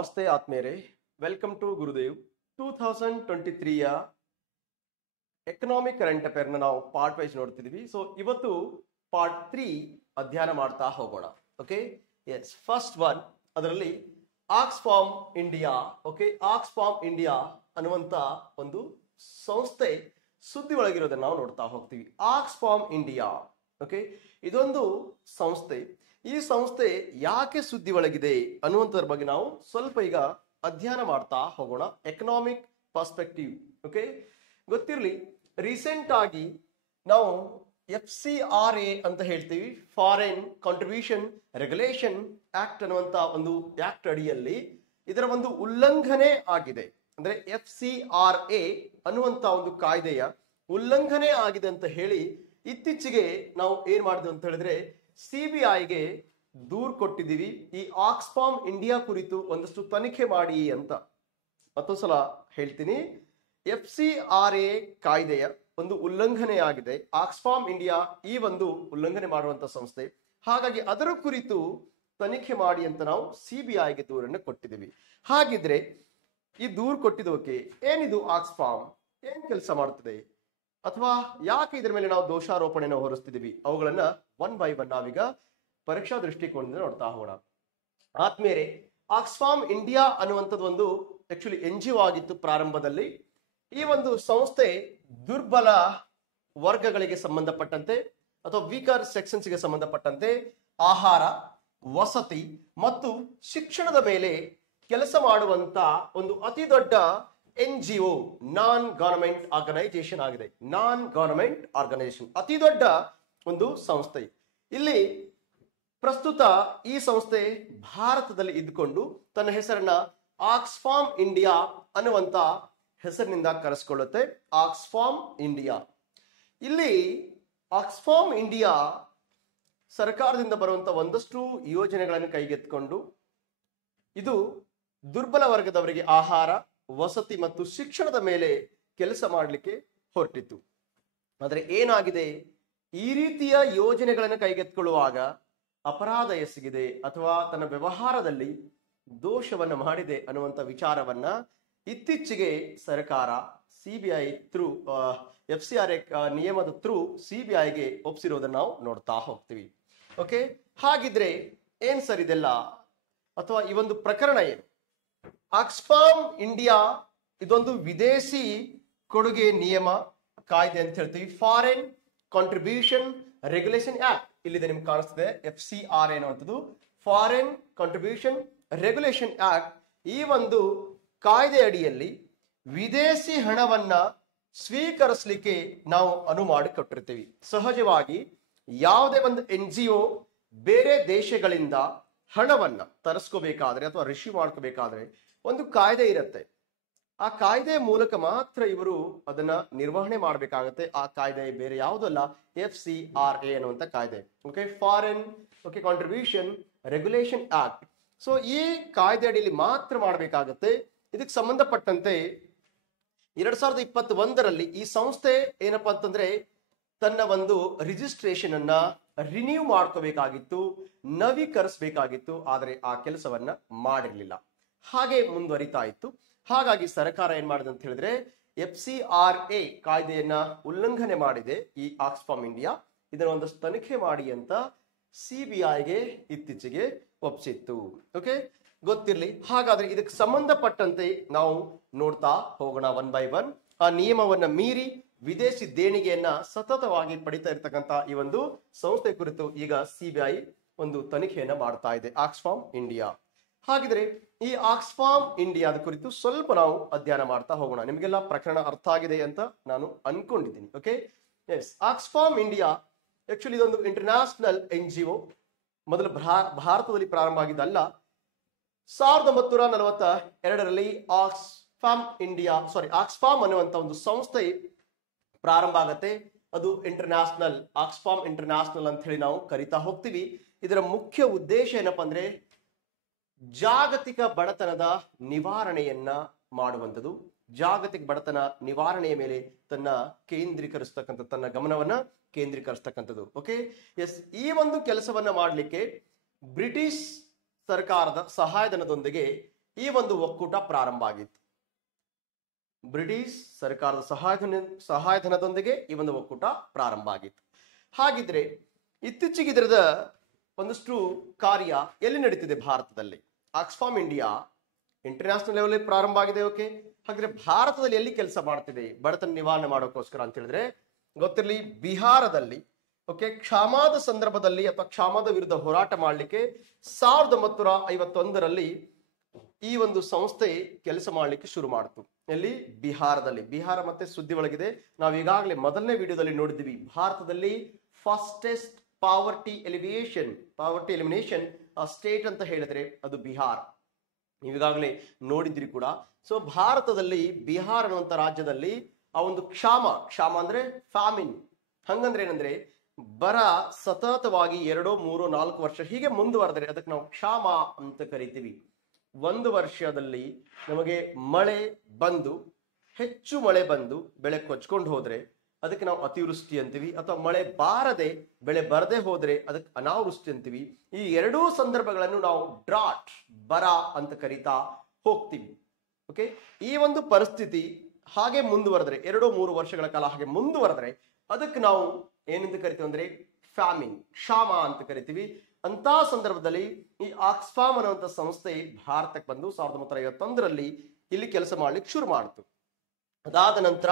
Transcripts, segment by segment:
ನಮಸ್ತೆ ಆತ್ಮೇರೆ, welcome to Gurudev. 2023ಯ ಎಕನಾಮಿಕ್ ಕರೆಂಟ್ ಅಫೇರ್ನ ನಾವು ಪಾರ್ಟ್ ವೈಸ್ ನೋಡ್ತಿದ್ವಿ. ಸೊ ಇವತ್ತು ಪಾರ್ಟ್ 3 ಅಧ್ಯಯನ ಮಾಡ್ತಾ ಹೋಗೋಣ. ಓಕೆ, ಎಸ್, ಫಸ್ಟ್ ಒನ್ ಅದರಲ್ಲಿ Oxfam India. Okay, Oxfam India ಅನ್ನುವಂತ ಒಂದು ಸಂಸ್ಥೆ ಸುದ್ದಿ ಒಳಗಿರೋದನ್ನ ನಾವು ನೋಡ್ತಾ ಹೋಗ್ತೀವಿ. ಆಕ್ಸ್ಫಾರ್ಮ್ ಇಂಡಿಯಾ, ಓಕೆ, ಇದೊಂದು ಸಂಸ್ಥೆ. ಈ ಸಂಸ್ಥೆ ಯಾಕೆ ಸುದ್ದಿ ಒಳಗಿದೆ ಅನ್ನುವಂಥದ್ರ ಬಗ್ಗೆ ನಾವು ಸ್ವಲ್ಪ ಈಗ ಅಧ್ಯಯನ ಮಾಡ್ತಾ ಹೋಗೋಣ. Economic perspective. ಓಕೆ, ಗೊತ್ತಿರಲಿ, ರೀಸೆಂಟ್ ಆಗಿ ನಾವು FCRA ಅಂತ ಹೇಳ್ತೀವಿ, ಫಾರಿನ್ ಕಾಂಟ್ರಿಬ್ಯೂಷನ್ ರೆಗ್ಯುಲೇಷನ್ ಆಕ್ಟ್ ಅನ್ನುವಂತ ಒಂದು ಆಕ್ಟ್ ಅಡಿಯಲ್ಲಿ ಇದರ ಒಂದು ಉಲ್ಲಂಘನೆ ಆಗಿದೆ. ಅಂದ್ರೆ FCRA ಅನ್ನುವಂತ ಒಂದು ಕಾಯ್ದೆಯ ಉಲ್ಲಂಘನೆ ಆಗಿದೆ ಅಂತ ಹೇಳಿ ಇತ್ತೀಚೆಗೆ ನಾವು ಏನ್ ಮಾಡಿದ್ವಿ ಅಂತ ಹೇಳಿದ್ರೆ CBIಗೆ ದೂರು ಕೊಟ್ಟಿದ್ದೀವಿ. ಈ ಆಕ್ಸ್ಫಾರ್ಮ್ ಇಂಡಿಯಾ ಕುರಿತು ಒಂದಷ್ಟು ತನಿಖೆ ಮಾಡಿ ಅಂತ. ಮತ್ತೊಂದ್ಸಲ ಹೇಳ್ತೀನಿ, FCRA ಕಾಯ್ದೆಯ ಒಂದು ಉಲ್ಲಂಘನೆ ಆಗಿದೆ. ಆಕ್ಸ್ಫಾರ್ಮ್ ಇಂಡಿಯಾ ಈ ಒಂದು ಉಲ್ಲಂಘನೆ ಮಾಡುವಂತ ಸಂಸ್ಥೆ. ಹಾಗಾಗಿ ಅದರ ಕುರಿತು ತನಿಖೆ ಮಾಡಿ ಅಂತ ನಾವು CBIಗೆ ದೂರನ್ನು ಕೊಟ್ಟಿದ್ದೀವಿ. ಹಾಗಿದ್ರೆ ಈ ದೂರು ಕೊಟ್ಟಿದ್ದಕ್ಕೆ ಏನಿದು ಆಕ್ಸ್ಫಾರ್ಮ್, ಏನ್ ಕೆಲಸ ಮಾಡ್ತದೆ, ಅಥವಾ ಯಾಕೆ ಇದ್ರ ಮೇಲೆ ನಾವು ದೋಷಾರೋಪಣೆಯನ್ನು ಹೊರಿಸ್ತಿದೀವಿ, ಅವುಗಳನ್ನ ಒನ್ ಬೈ ಒನ್ ನಾವೀಗ ಪರೀಕ್ಷಾ ದೃಷ್ಟಿಕೋನದಿಂದ ನೋಡ್ತಾ ಹೋಗೋಣ. ಆದ್ಮೇಲೆ ಆಕ್ಸ್ಫಾರ್ಮ್ ಇಂಡಿಯಾ ಅನ್ನುವಂಥದ್ದು ಒಂದು ಆಕ್ಚುಲಿ NGO ಆಗಿತ್ತು ಪ್ರಾರಂಭದಲ್ಲಿ. ಈ ಒಂದು ಸಂಸ್ಥೆ ದುರ್ಬಲ ವರ್ಗಗಳಿಗೆ ಸಂಬಂಧಪಟ್ಟಂತೆ ಅಥವಾ ವೀಕರ್ ಸೆಕ್ಷನ್ಸ್ಗೆ ಸಂಬಂಧಪಟ್ಟಂತೆ ಆಹಾರ, ವಸತಿ ಮತ್ತು ಶಿಕ್ಷಣದ ಮೇಲೆ ಕೆಲಸ ಮಾಡುವಂತ ಒಂದು ಅತಿ ದೊಡ್ಡ NGO, ನಾನ್ ಗವರ್ನಮೆಂಟ್ ಆರ್ಗನೈಸೇಷನ್ ಆಗಿದೆ. ನಾನ್ ಗವರ್ನಮೆಂಟ್ ಆರ್ಗನೈಸೇಷನ್, ಅತಿ ದೊಡ್ಡ ಒಂದು ಸಂಸ್ಥೆ. ಇಲ್ಲಿ ಪ್ರಸ್ತುತ ಈ ಸಂಸ್ಥೆ ಭಾರತದಲ್ಲಿ ಇದ್ದುಕೊಂಡು ತನ್ನ ಹೆಸರನ್ನ ಆಕ್ಸ್ಫಾರ್ಮ್ ಇಂಡಿಯಾ ಅನ್ನುವಂತ ಹೆಸರಿನಿಂದ ಕರೆಸ್ಕೊಳ್ಳುತ್ತೆ. ಆಕ್ಸ್ಫಾರ್ಮ್ ಇಂಡಿಯಾ. ಇಲ್ಲಿ ಆಕ್ಸ್ಫಾರ್ಮ್ ಇಂಡಿಯಾ ಸರ್ಕಾರದಿಂದ ಬರುವಂತ ಒಂದಷ್ಟು ಯೋಜನೆಗಳನ್ನು ಕೈಗೆತ್ತಿಕೊಂಡು ಇದು ದುರ್ಬಲ ವರ್ಗದವರಿಗೆ ಆಹಾರ, ವಸತಿ ಮತ್ತು ಶಿಕ್ಷಣದ ಮೇಲೆ ಕೆಲಸ ಮಾಡಲಿಕ್ಕೆ ಹೊರಟಿತ್ತು. ಆದರೆ ಏನಾಗಿದೆ, ಈ ರೀತಿಯ ಯೋಜನೆಗಳನ್ನು ಕೈಗೆತ್ತಿಕೊಳ್ಳುವಾಗ ಅಪರಾಧ ಎಸಗಿದೆ ಅಥವಾ ತನ್ನ ವ್ಯವಹಾರದಲ್ಲಿ ದೋಷವನ್ನ ಮಾಡಿದೆ ಅನ್ನುವಂಥ ವಿಚಾರವನ್ನ ಇತ್ತೀಚೆಗೆ ಸರ್ಕಾರ CBI ಥ್ರೂ FCRA ನಿಯಮದ ಥ್ರೂ CBIಗೆ ಒಪ್ಪಿಸಿರೋದನ್ನ ನಾವು ನೋಡ್ತಾ ಹೋಗ್ತೀವಿ. ಓಕೆ, ಹಾಗಿದ್ರೆ ಏನ್ ಸರ್ ಇದೆಲ್ಲ, ಅಥವಾ ಈ ಒಂದು ಪ್ರಕರಣ ಏನು? ಆಕ್ಸ್ಫಾರ್ಮ್ ಇಂಡಿಯಾ ಇದೊಂದು ವಿದೇಶಿ ಕೊಡುಗೆ ನಿಯಮ ಕಾಯ್ದೆ ಅಂತ ಹೇಳ್ತೀವಿ. ಫಾರಿನ್ ಕಾಂಟ್ರಿಬ್ಯೂಷನ್ ರೆಗ್ಯುಲೇಷನ್ ಆಕ್ಟ್ ಇಲ್ಲಿದೆ, ನಿಮ್ಗೆ ಕಾಣಿಸ್ತದೆ FCRA ಅನ್ನುವಂಥದ್ದು, ಫಾರಿನ್ ಕಾಂಟ್ರಿಬ್ಯೂಷನ್ ರೆಗ್ಯುಲೇಷನ್ ಆಕ್ಟ್. ಈ ಒಂದು ಕಾಯ್ದೆ ಅಡಿಯಲ್ಲಿ ವಿದೇಶಿ ಹಣವನ್ನ ಸ್ವೀಕರಿಸಲಿಕ್ಕೆ ನಾವು ಅನುವು ಮಾಡಿಕೊಟ್ಟಿರ್ತೀವಿ. ಸಹಜವಾಗಿ ಯಾವುದೇ ಒಂದು NGO ಬೇರೆ ದೇಶಗಳಿಂದ ಹಣವನ್ನ ತರಿಸ್ಕೋಬೇಕಾದ್ರೆ ಅಥವಾ ರಿಸೀವ್ ಮಾಡ್ಕೋಬೇಕಾದ್ರೆ ಒಂದು ಕಾಯ್ದೆ ಇರುತ್ತೆ. ಆ ಕಾಯ್ದೆ ಮೂಲಕ ಮಾತ್ರ ಇವರು ಅದನ್ನ ನಿರ್ವಹಣೆ ಮಾಡಬೇಕಾಗುತ್ತೆ. ಆ ಕಾಯ್ದೆ ಬೇರೆ ಯಾವುದಲ್ಲ, FCRA ಅನ್ನುವಂತ ಕಾಯ್ದೆ. Okay, foreign contribution regulation act. So ಈ ಕಾಯ್ದೆ ಅಡಿಯಲ್ಲಿ ಮಾತ್ರ ಮಾಡಬೇಕಾಗುತ್ತೆ. ಇದಕ್ಕೆ ಸಂಬಂಧಪಟ್ಟಂತೆ 2021ರಲ್ಲಿ ಈ ಸಂಸ್ಥೆ ಏನಪ್ಪಾ ಅಂತಂದ್ರೆ ತನ್ನ ಒಂದು ರಿಜಿಸ್ಟ್ರೇಷನ್ ಅನ್ನ ರಿನ್ಯೂ ಮಾಡ್ಕೋಬೇಕಾಗಿತ್ತು, ನವೀಕರಿಸಬೇಕಾಗಿತ್ತು. ಆದರೆ ಆ ಕೆಲಸವನ್ನ ಮಾಡಿರ್ಲಿಲ್ಲ, ಹಾಗೆ ಮುಂದುವರಿತಾ ಇತ್ತು. ಹಾಗಾಗಿ ಸರ್ಕಾರ ಏನ್ ಮಾಡಿದೆ ಅಂತ ಹೇಳಿದ್ರೆ FCRA ಕಾಯ್ದೆಯನ್ನ ಉಲ್ಲಂಘನೆ ಮಾಡಿದೆ ಈ ಆಕ್ಸ್ಫಾರ್ಮ್ ಇಂಡಿಯಾ. ಇದನ್ನ ಒಂದಷ್ಟು ತನಿಖೆ ಮಾಡಿ ಅಂತ CBIಗೆ ಇತ್ತೀಚೆಗೆ ಒಪ್ಪಿಸಿತ್ತು. ಓಕೆ, ಗೊತ್ತಿರ್ಲಿ. ಹಾಗಾದ್ರೆ ಇದಕ್ಕೆ ಸಂಬಂಧಪಟ್ಟಂತೆ ನಾವು ನೋಡ್ತಾ ಹೋಗೋಣ ಒನ್ ಬೈ ಒನ್. ಆ ನಿಯಮವನ್ನ ಮೀರಿ ವಿದೇಶಿ ದೇಣಿಗೆಯನ್ನ ಸತತವಾಗಿ ಪಡಿತಾ ಇರ್ತಕ್ಕಂಥ ಈ ಒಂದು ಸಂಸ್ಥೆ ಕುರಿತು ಈಗ CBI ಒಂದು ತನಿಖೆಯನ್ನ ಮಾಡ್ತಾ ಇದೆ, ಆಕ್ಸ್ಫಾರ್ಮ್ ಇಂಡಿಯಾ. ಹಾಗಿದ್ರೆ ಈ ಆಕ್ಸ್ಫಾರ್ಮ್ ಇಂಡಿಯಾದ ಕುರಿತು ಸ್ವಲ್ಪ ನಾವು ಅಧ್ಯಯನ ಮಾಡ್ತಾ ಹೋಗೋಣ. ನಿಮಗೆಲ್ಲ ಪ್ರಕರಣ ಅರ್ಥ ಆಗಿದೆ ಅಂತ ನಾನು ಅನ್ಕೊಂಡಿದ್ದೀನಿ. ಓಕೆ, ಎಸ್, ಆಕ್ಸ್ಫಾರ್ಮ್ ಇಂಡಿಯಾ ಆಕ್ಚುಲಿ ಇದೊಂದು ಇಂಟರ್ನ್ಯಾಷನಲ್ NGO. ಮೊದಲು ಭಾರತದಲ್ಲಿ ಪ್ರಾರಂಭ ಆಗಿದ್ದಲ್ಲ. 1942ರಲ್ಲಿ ಆಕ್ಸ್ಫಾರ್ಮ್ ಅನ್ನುವಂತ ಒಂದು ಸಂಸ್ಥೆ ಪ್ರಾರಂಭ ಆಗತ್ತೆ. ಅದು ಇಂಟರ್ನ್ಯಾಷನಲ್, ಆಕ್ಸ್ಫಾರ್ಮ್ ಇಂಟರ್ನ್ಯಾಷನಲ್ ಅಂತ ಹೇಳಿ ನಾವು ಕರಿತಾ ಹೋಗ್ತೀವಿ. ಇದರ ಮುಖ್ಯ ಉದ್ದೇಶ ಏನಪ್ಪಾ ಅಂದ್ರೆ ಜಾಗತಿಕ ಬಡತನದ ನಿವಾರಣೆಯನ್ನ ಮಾಡುವಂಥದ್ದು. ಜಾಗತಿಕ ಬಡತನ ನಿವಾರಣೆಯ ಮೇಲೆ ತನ್ನ ಗಮನವನ್ನ ಕೇಂದ್ರೀಕರಿಸ್ತಕ್ಕಂಥದ್ದು. ಓಕೆ, ಎಸ್, ಈ ಒಂದು ಕೆಲಸವನ್ನ ಮಾಡಲಿಕ್ಕೆ ಬ್ರಿಟಿಷ್ ಸರ್ಕಾರದ ಸಹಾಯಧನದೊಂದಿಗೆ ಈ ಒಂದು ಒಕ್ಕೂಟ ಪ್ರಾರಂಭ ಆಗಿತ್ತು. ಬ್ರಿಟಿಷ್ ಸರ್ಕಾರದ ಸಹಾಯಧನದೊಂದಿಗೆ ಈ ಒಂದು ಒಕ್ಕೂಟ ಪ್ರಾರಂಭ ಆಗಿತ್ತು. ಹಾಗಿದ್ರೆ ಇತ್ತೀಚೆಗೆ ಇದರದ ಒಂದಷ್ಟು ಕಾರ್ಯ ಎಲ್ಲಿ ನಡೀತಿದೆ ಭಾರತದಲ್ಲಿ? ಆಕ್ಸ್ಫಾಮ್ ಇಂಡಿಯಾ ಇಂಟರ್ನ್ಯಾಷನಲ್ ಲೆವೆಲ್ ಪ್ರಾರಂಭ ಆಗಿದೆ. ಓಕೆ, ಹಾಗಾದ್ರೆ ಭಾರತದಲ್ಲಿ ಎಲ್ಲಿ ಕೆಲಸ ಮಾಡ್ತಿದೆ ಬಡತನ ನಿವಾರಣೆ ಮಾಡೋಕ್ಕೋಸ್ಕರ ಅಂತ ಹೇಳಿದ್ರೆ ಗೊತ್ತಿರಲಿ, ಬಿಹಾರದಲ್ಲಿ ಓಕೆ ಕ್ಷಾಮದ ಸಂದರ್ಭದಲ್ಲಿ ಅಥವಾ ಕ್ಷಾಮದ ವಿರುದ್ಧ ಹೋರಾಟ ಮಾಡಲಿಕ್ಕೆ 1951ರಲ್ಲಿ ಈ ಒಂದು ಸಂಸ್ಥೆ ಕೆಲಸ ಮಾಡಲಿಕ್ಕೆ ಶುರು ಮಾಡಿತು. ಎಲ್ಲಿ? ಬಿಹಾರದಲ್ಲಿ. ಬಿಹಾರ ಮತ್ತೆ ಸುದ್ದಿ ಒಳಗಿದೆ. ನಾವು ಈಗಾಗಲೇ ಮೊದಲನೇ ವಿಡಿಯೋದಲ್ಲಿ ನೋಡಿದ್ವಿ, ಭಾರತದಲ್ಲಿ ಫಾಸ್ಟೆಸ್ಟ್ ಪಾವರ್ಟಿ ಎಲಿಮಿನೇಷನ್ ಸ್ಟೇಟ್ ಅಂತ ಹೇಳಿದ್ರೆ ಅದು ಬಿಹಾರ್. ನೀವು ಈಗಾಗಲೇ ನೋಡಿದ್ರಿ ಕೂಡ. ಸೊ ಭಾರತದಲ್ಲಿ ಬಿಹಾರ ಅನ್ನುವಂಥ ರಾಜ್ಯದಲ್ಲಿ ಆ ಒಂದು ಕ್ಷಾಮ ಅಂದ್ರೆ ಫ್ಯಾಮಿನ್. ಹಂಗಂದ್ರೆ ಏನಂದ್ರೆ ಬರ ಸತತವಾಗಿ 2, 3, 4 ವರ್ಷ ಹೀಗೆ ಮುಂದುವರೆದರೆ ಅದಕ್ಕೆ ನಾವು ಕ್ಷಾಮ ಅಂತ ಕರಿತೀವಿ. ಒಂದು ವರ್ಷದಲ್ಲಿ ನಮಗೆ ಹೆಚ್ಚು ಮಳೆ ಬಂದು ಬೆಳೆ ಕೊಚ್ಕೊಂಡು ಹೋದ್ರೆ ಅದಕ್ಕೆ ನಾವು ಅತಿವೃಷ್ಟಿ ಅಂತೀವಿ, ಅಥವಾ ಮಳೆ ಬಾರದೆ ಬೆಳೆ ಬರದೆ ಹೋದ್ರೆ ಅದಕ್ಕೆ ಅನಾವೃಷ್ಟಿ ಅಂತೀವಿ. ಈ ಎರಡೂ ಸಂದರ್ಭಗಳನ್ನು ನಾವು ಡ್ರಾಟ್ ಬರ ಅಂತ ಕರಿತಾ ಹೋಗ್ತೀವಿ. ಓಕೆ, ಈ ಒಂದು ಪರಿಸ್ಥಿತಿ ಹಾಗೆ ಮುಂದುವರೆದ್ರೆ 2-3 ವರ್ಷಗಳ ಕಾಲ ಹಾಗೆ ಮುಂದುವರೆದ್ರೆ ಅದಕ್ಕೆ ನಾವು ಏನಂತ ಕರಿತೀವಿ ಅಂದ್ರೆ ಫ್ಯಾಮಿನ್, ಕ್ಷಾಮ ಅಂತ ಕರಿತೀವಿ. ಅಂತ ಸಂದರ್ಭದಲ್ಲಿ ಈ ಆಕ್ಸ್ಫಾಮ್ ಅನ್ನುವಂಥ ಸಂಸ್ಥೆ ಭಾರತಕ್ಕೆ ಬಂದು 1951ರಲ್ಲಿ ಇಲ್ಲಿ ಕೆಲಸ ಮಾಡ್ಲಿಕ್ಕೆ ಶುರು ಮಾಡಿತು. ಅದಾದ ನಂತರ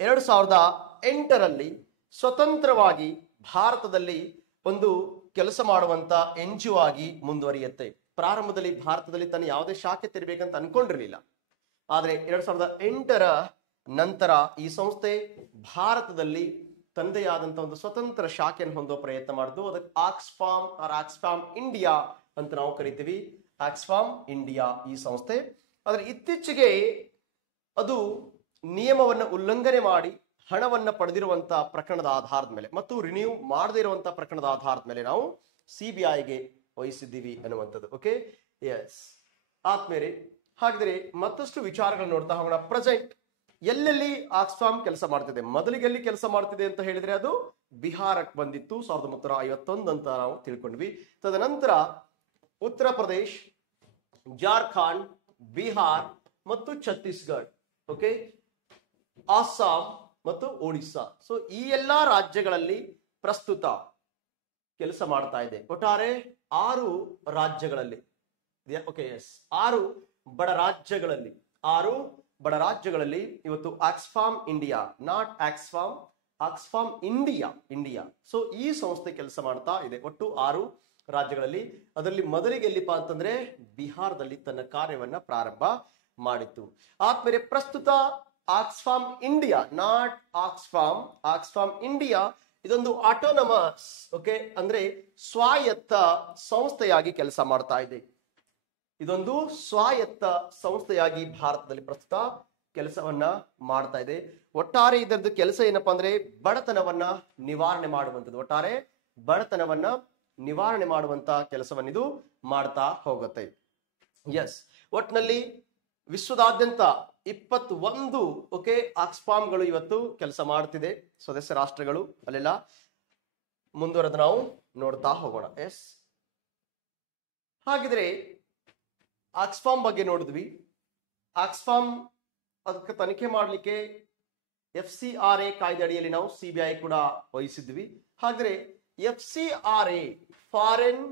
2008ರಲ್ಲಿ ಸ್ವತಂತ್ರವಾಗಿ ಭಾರತದಲ್ಲಿ ಒಂದು ಕೆಲಸ ಮಾಡುವಂತ NGO ಆಗಿ ಮುಂದುವರಿಯುತ್ತೆ. ಪ್ರಾರಂಭದಲ್ಲಿ ಭಾರತದಲ್ಲಿ ತನ್ನ ಯಾವುದೇ ಶಾಖೆ ತೆರಿಬೇಕಂತ ಅನ್ಕೊಂಡಿರ್ಲಿಲ್ಲ. ಆದ್ರೆ 2008ರ ನಂತರ ಈ ಸಂಸ್ಥೆ ಭಾರತದಲ್ಲಿ ತಂದೆ ಆದಂತ ಒಂದು ಸ್ವತಂತ್ರ ಶಾಖೆಯನ್ನು ಹೊಂದುವ ಪ್ರಯತ್ನ ಮಾಡಿದ್ದು. ಅದಕ್ಕೆ ಆಕ್ಸ್ಫಾಮ್ ಇಂಡಿಯಾ ಅಂತ ನಾವು ಕರಿತೀವಿ. ಆಕ್ಸ್ಫಾಮ್ ಇಂಡಿಯಾ ಈ ಸಂಸ್ಥೆ. ಆದ್ರೆ ಇತ್ತೀಚೆಗೆ ಅದು ನಿಯಮವನ್ನ ಉಲ್ಲಂಘನೆ ಮಾಡಿ ಹಣವನ್ನ ಪಡೆದಿರುವಂತ ಪ್ರಕರಣದ ಆಧಾರದ ಮೇಲೆ ಮತ್ತು ರಿನ್ಯೂ ಮಾಡದೇ ಇರುವಂತಹ ಪ್ರಕರಣದ ಆಧಾರದ ಮೇಲೆ ನಾವು CBIಗೆ ವಹಿಸಿದ್ದೀವಿ ಅನ್ನುವಂಥದ್ದು. ಓಕೆ, ಎಸ್ ಆದ್ಮೇಲೆ ಹಾಗಿದ್ರೆ ಮತ್ತಷ್ಟು ವಿಚಾರಗಳನ್ನು ನೋಡ್ತಾ ಹೋಗೋಣ. ಪ್ರೆಸೆಂಟ್ ಎಲ್ಲೆಲ್ಲಿ ಆಕ್ಸ್ಫಾಮ್ ಕೆಲಸ ಮಾಡ್ತಿದೆ? ಮೊದಲಿಗೆ ಎಲ್ಲಿ ಕೆಲಸ ಮಾಡ್ತಿದೆ ಅಂತ ಹೇಳಿದ್ರೆ ಅದು ಬಿಹಾರಕ್ಕೆ ಬಂದಿತ್ತು 1951 ಅಂತ ನಾವು ತಿಳ್ಕೊಂಡ್ವಿ. ತದನಂತರ ಉತ್ತರ ಪ್ರದೇಶ್, ಜಾರ್ಖಂಡ್, ಬಿಹಾರ್ ಮತ್ತು ಛತ್ತೀಸ್ಗಢ, ಓಕೆ, ಅಸ್ಸಾಂ ಮತ್ತು ಒಡಿಸ್ಸಾ. ಸೊ ಈ ಎಲ್ಲಾ ರಾಜ್ಯಗಳಲ್ಲಿ ಪ್ರಸ್ತುತ ಕೆಲಸ ಮಾಡ್ತಾ ಇದೆ. ಒಟ್ಟಾರೆ 6 ರಾಜ್ಯಗಳಲ್ಲಿ. ಓಕೆ, ಎಸ್ 6 ಬಡ ರಾಜ್ಯಗಳಲ್ಲಿ ಇವತ್ತು ಆಕ್ಸ್ಫಾಮ್ ಇಂಡಿಯಾ, ನಾಟ್ ಆಕ್ಸ್ಫಾಮ್ ಇಂಡಿಯಾ. ಸೊ ಈ ಸಂಸ್ಥೆ ಕೆಲಸ ಮಾಡ್ತಾ ಇದೆ ಒಟ್ಟು 6 ರಾಜ್ಯಗಳಲ್ಲಿ. ಅದರಲ್ಲಿ ಮೊದಲಿಗೆ ಎಲ್ಲಿಪ್ಪ ಅಂತಂದ್ರೆ ಬಿಹಾರದಲ್ಲಿ ತನ್ನ ಕಾರ್ಯವನ್ನ ಪ್ರಾರಂಭ ಮಾಡಿತ್ತು. ಆದ್ಮೇಲೆ ಪ್ರಸ್ತುತ ಆಕ್ಸ್ಫಾಮ್ ಇಂಡಿಯಾ, ನಾಟ್ ಆಕ್ಸ್ಫಾಮ್ ಇಂಡಿಯಾ ಇದೊಂದು ಆಟೋನಮಸ್, ಓಕೆ, ಅಂದ್ರೆ ಸ್ವಾಯತ್ತ ಸಂಸ್ಥೆಯಾಗಿ ಕೆಲಸ ಮಾಡ್ತಾ ಇದೆ. ಇದೊಂದು ಸ್ವಾಯತ್ತ ಸಂಸ್ಥೆಯಾಗಿ ಭಾರತದಲ್ಲಿ ಪ್ರಸ್ತುತ ಕೆಲಸವನ್ನ ಮಾಡ್ತಾ ಇದೆ. ಒಟ್ಟಾರೆ ಇದರದ್ದು ಕೆಲಸ ಏನಪ್ಪಾ ಅಂದ್ರೆ ಬಡತನವನ್ನ ನಿವಾರಣೆ ಮಾಡುವಂತ ಕೆಲಸವನ್ನ ಇದು ಮಾಡ್ತಾ ಹೋಗುತ್ತೆ. ಎಸ್, ಒಟ್ಟಿನಲ್ಲಿ ವಿಶ್ವದಾದ್ಯಂತ 21 ಓಕೆ ಆಕ್ಸ್ಫಾಮ್ಗಳು ಇವತ್ತು ಕೆಲಸ ಮಾಡ್ತಿದೆ, ಸದಸ್ಯ ರಾಷ್ಟ್ರಗಳು ಅಲ್ಲೆಲ್ಲ. ಮುಂದುವರೆದು ನಾವು ನೋಡ್ತಾ ಹೋಗೋಣ. ಎಸ್, ಹಾಗಿದ್ರೆ ಆಕ್ಸ್ಫಾಮ್ ಬಗ್ಗೆ ನೋಡಿದ್ವಿ. ಆಕ್ಸ್ಫಾಮ್ ಅದಕ್ಕೆ ತನಿಖೆ ಮಾಡಲಿಕ್ಕೆ FCRA ಕಾಯ್ದೆ ಅಡಿಯಲ್ಲಿ ನಾವು CBI ಕೂಡ ವಹಿಸಿದ್ವಿ. ಹಾಗಾದ್ರೆ FCRA foreign